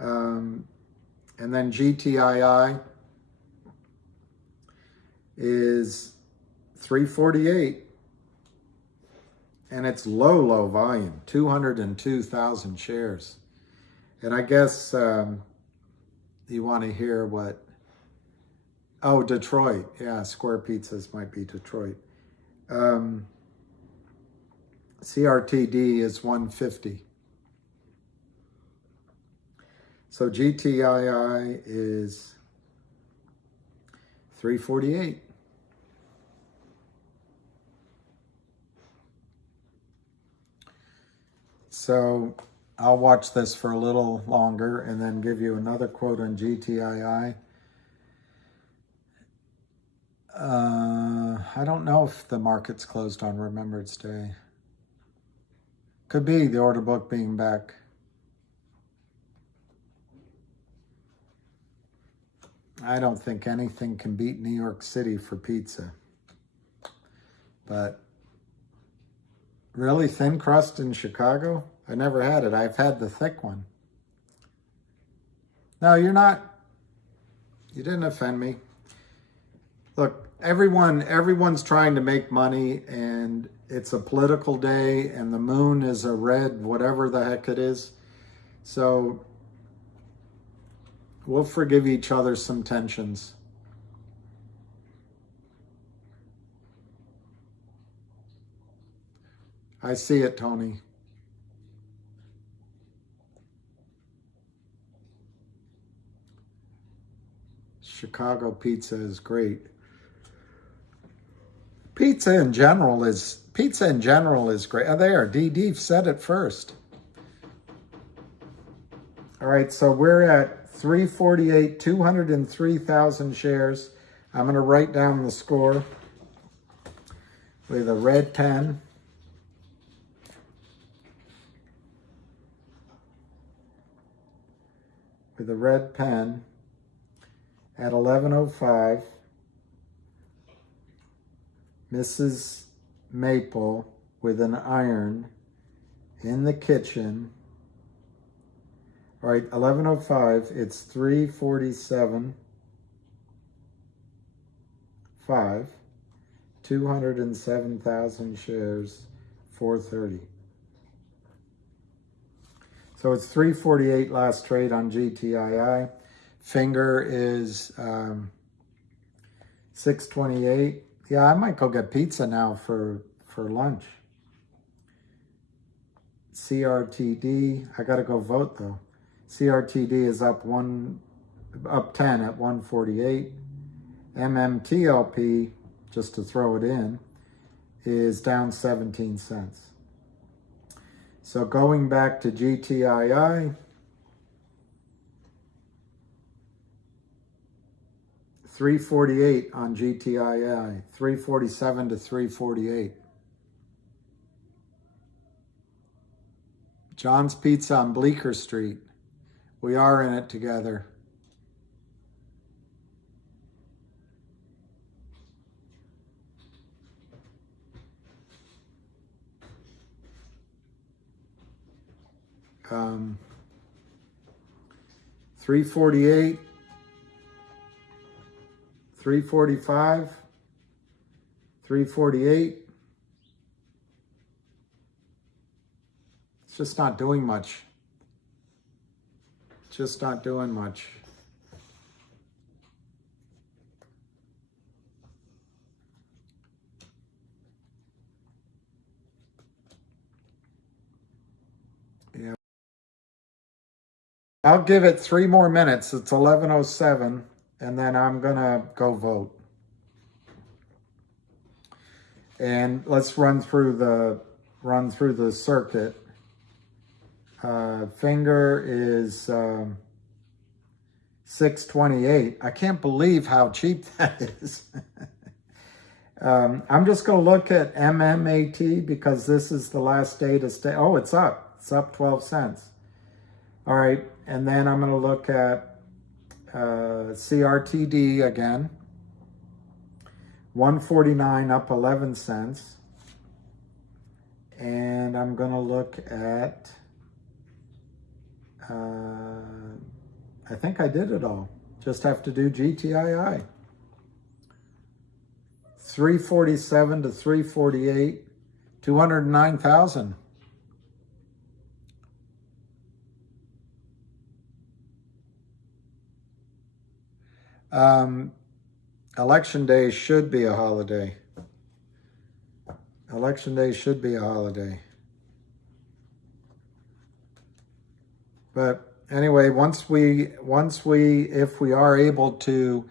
And then GTII is 348, and it's low volume, 202,000 shares. And I guess you want to hear what, oh, Detroit. Yeah, Square Pizzas might be Detroit. CRTD is 150. So GTII is 348. So I'll watch this for a little longer and then give you another quote on GTII. I don't know if the market's closed on Remembrance Day. Could be the order book being back. I don't think anything can beat New York City for pizza. But really thin crust in Chicago? I never had it. I've had the thick one. No, you're not. You didn't offend me. Look, everyone's trying to make money, and it's a political day, and the moon is a red, whatever the heck it is. So we'll forgive each other some tensions. I see it, Tony. Chicago pizza is great. Pizza in general is great. Oh, there, D said it first. All right, so we're at 348, 203,000 shares. I'm going to write down the score with a red pen. With a red pen at 11:05. Mrs. Maple with an iron in the kitchen. All right, 11:05, it's 347.5, 207,000 shares, 430. So it's 348 last trade on GTII. Finger is 628. Yeah, I might go get pizza now for lunch. CRTD, I gotta go vote though. CRTD is up 10 at 148. MMTLP, just to throw it in, is down 17 cents. So going back to GTII, 348 on GTII, 347 to 348. John's Pizza on Bleecker Street. We are in it together. Um, 348, 345, 348. It's just not doing much. Just not doing much. Yeah. I'll give it 3 more minutes. It's 11:07, and then I'm gonna go vote. And let's run through the circuit. Finger is 628. I can't believe how cheap that is. I'm just going to look at MMAT because this is the last day to stay. Oh, it's up. It's up 12 cents. All right. And then I'm going to look at CRTD again. 149 up 11 cents. And I'm going to look at, I think I did it all. Just have to do GTII. 347 to 348, 209,000. Election day should be a holiday. Election day should be a holiday. But anyway, if we are able to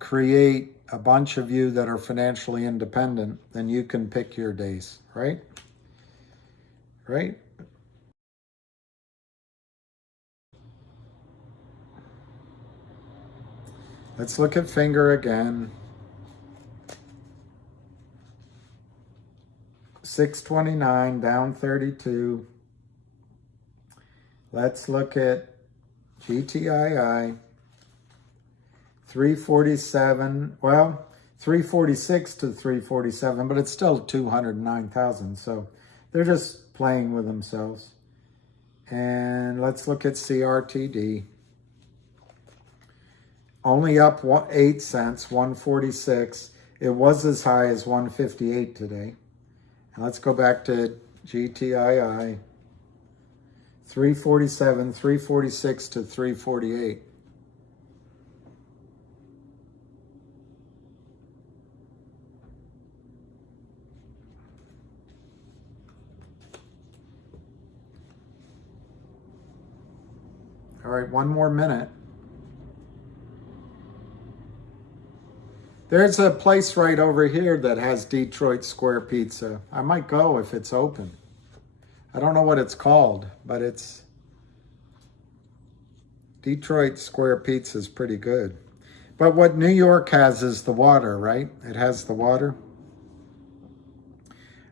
create a bunch of you that are financially independent, then you can pick your days, right? Right? Let's look at Finger again. 629 down 32. Let's look at GTII. 347, well, 346 to 347, but it's still 209,000. So they're just playing with themselves. And let's look at CRTD. Only up 8 cents, 146. It was as high as 158 today. And let's go back to GTII. 347, 346 to 348. All right, 1 more minute. There's a place right over here that has Detroit Square Pizza. I might go if it's open. I don't know what it's called, but it's Detroit Square Pizza is pretty good. But what New York has is the water, right? It has the water.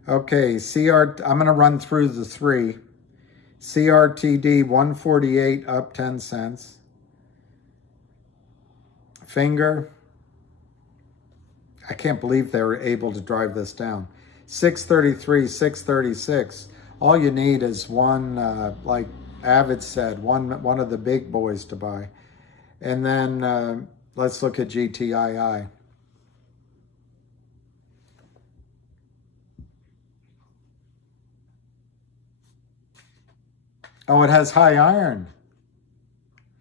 Okay, I'm going to run through the three. CRTD 148 up 10 cents. Finger. I can't believe they were able to drive this down. 633, 636. All you need is one, like Avid said, one of the big boys to buy. And then let's look at GTII. Oh, it has high iron.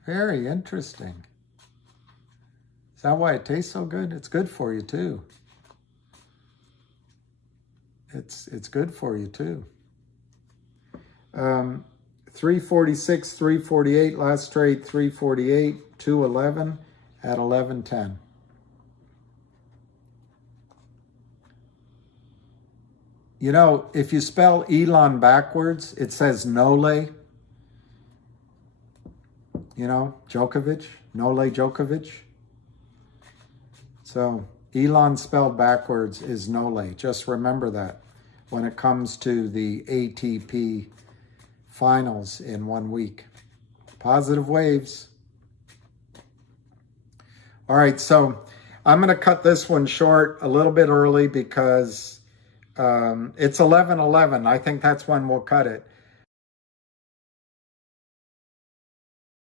Very interesting. Is that why it tastes so good? It's good for you too. It's good for you too. 346, 348, last trade 348, 211 at 11.10. You know, if you spell Elon backwards, it says Nole. You know, Djokovic, Nole Djokovic. So Elon spelled backwards is Nole. Just remember that when it comes to the ATP finals in 1 week. Positive waves. All right, so I'm going to cut this one short a little bit early because it's 11:11. I think that's when we'll cut it.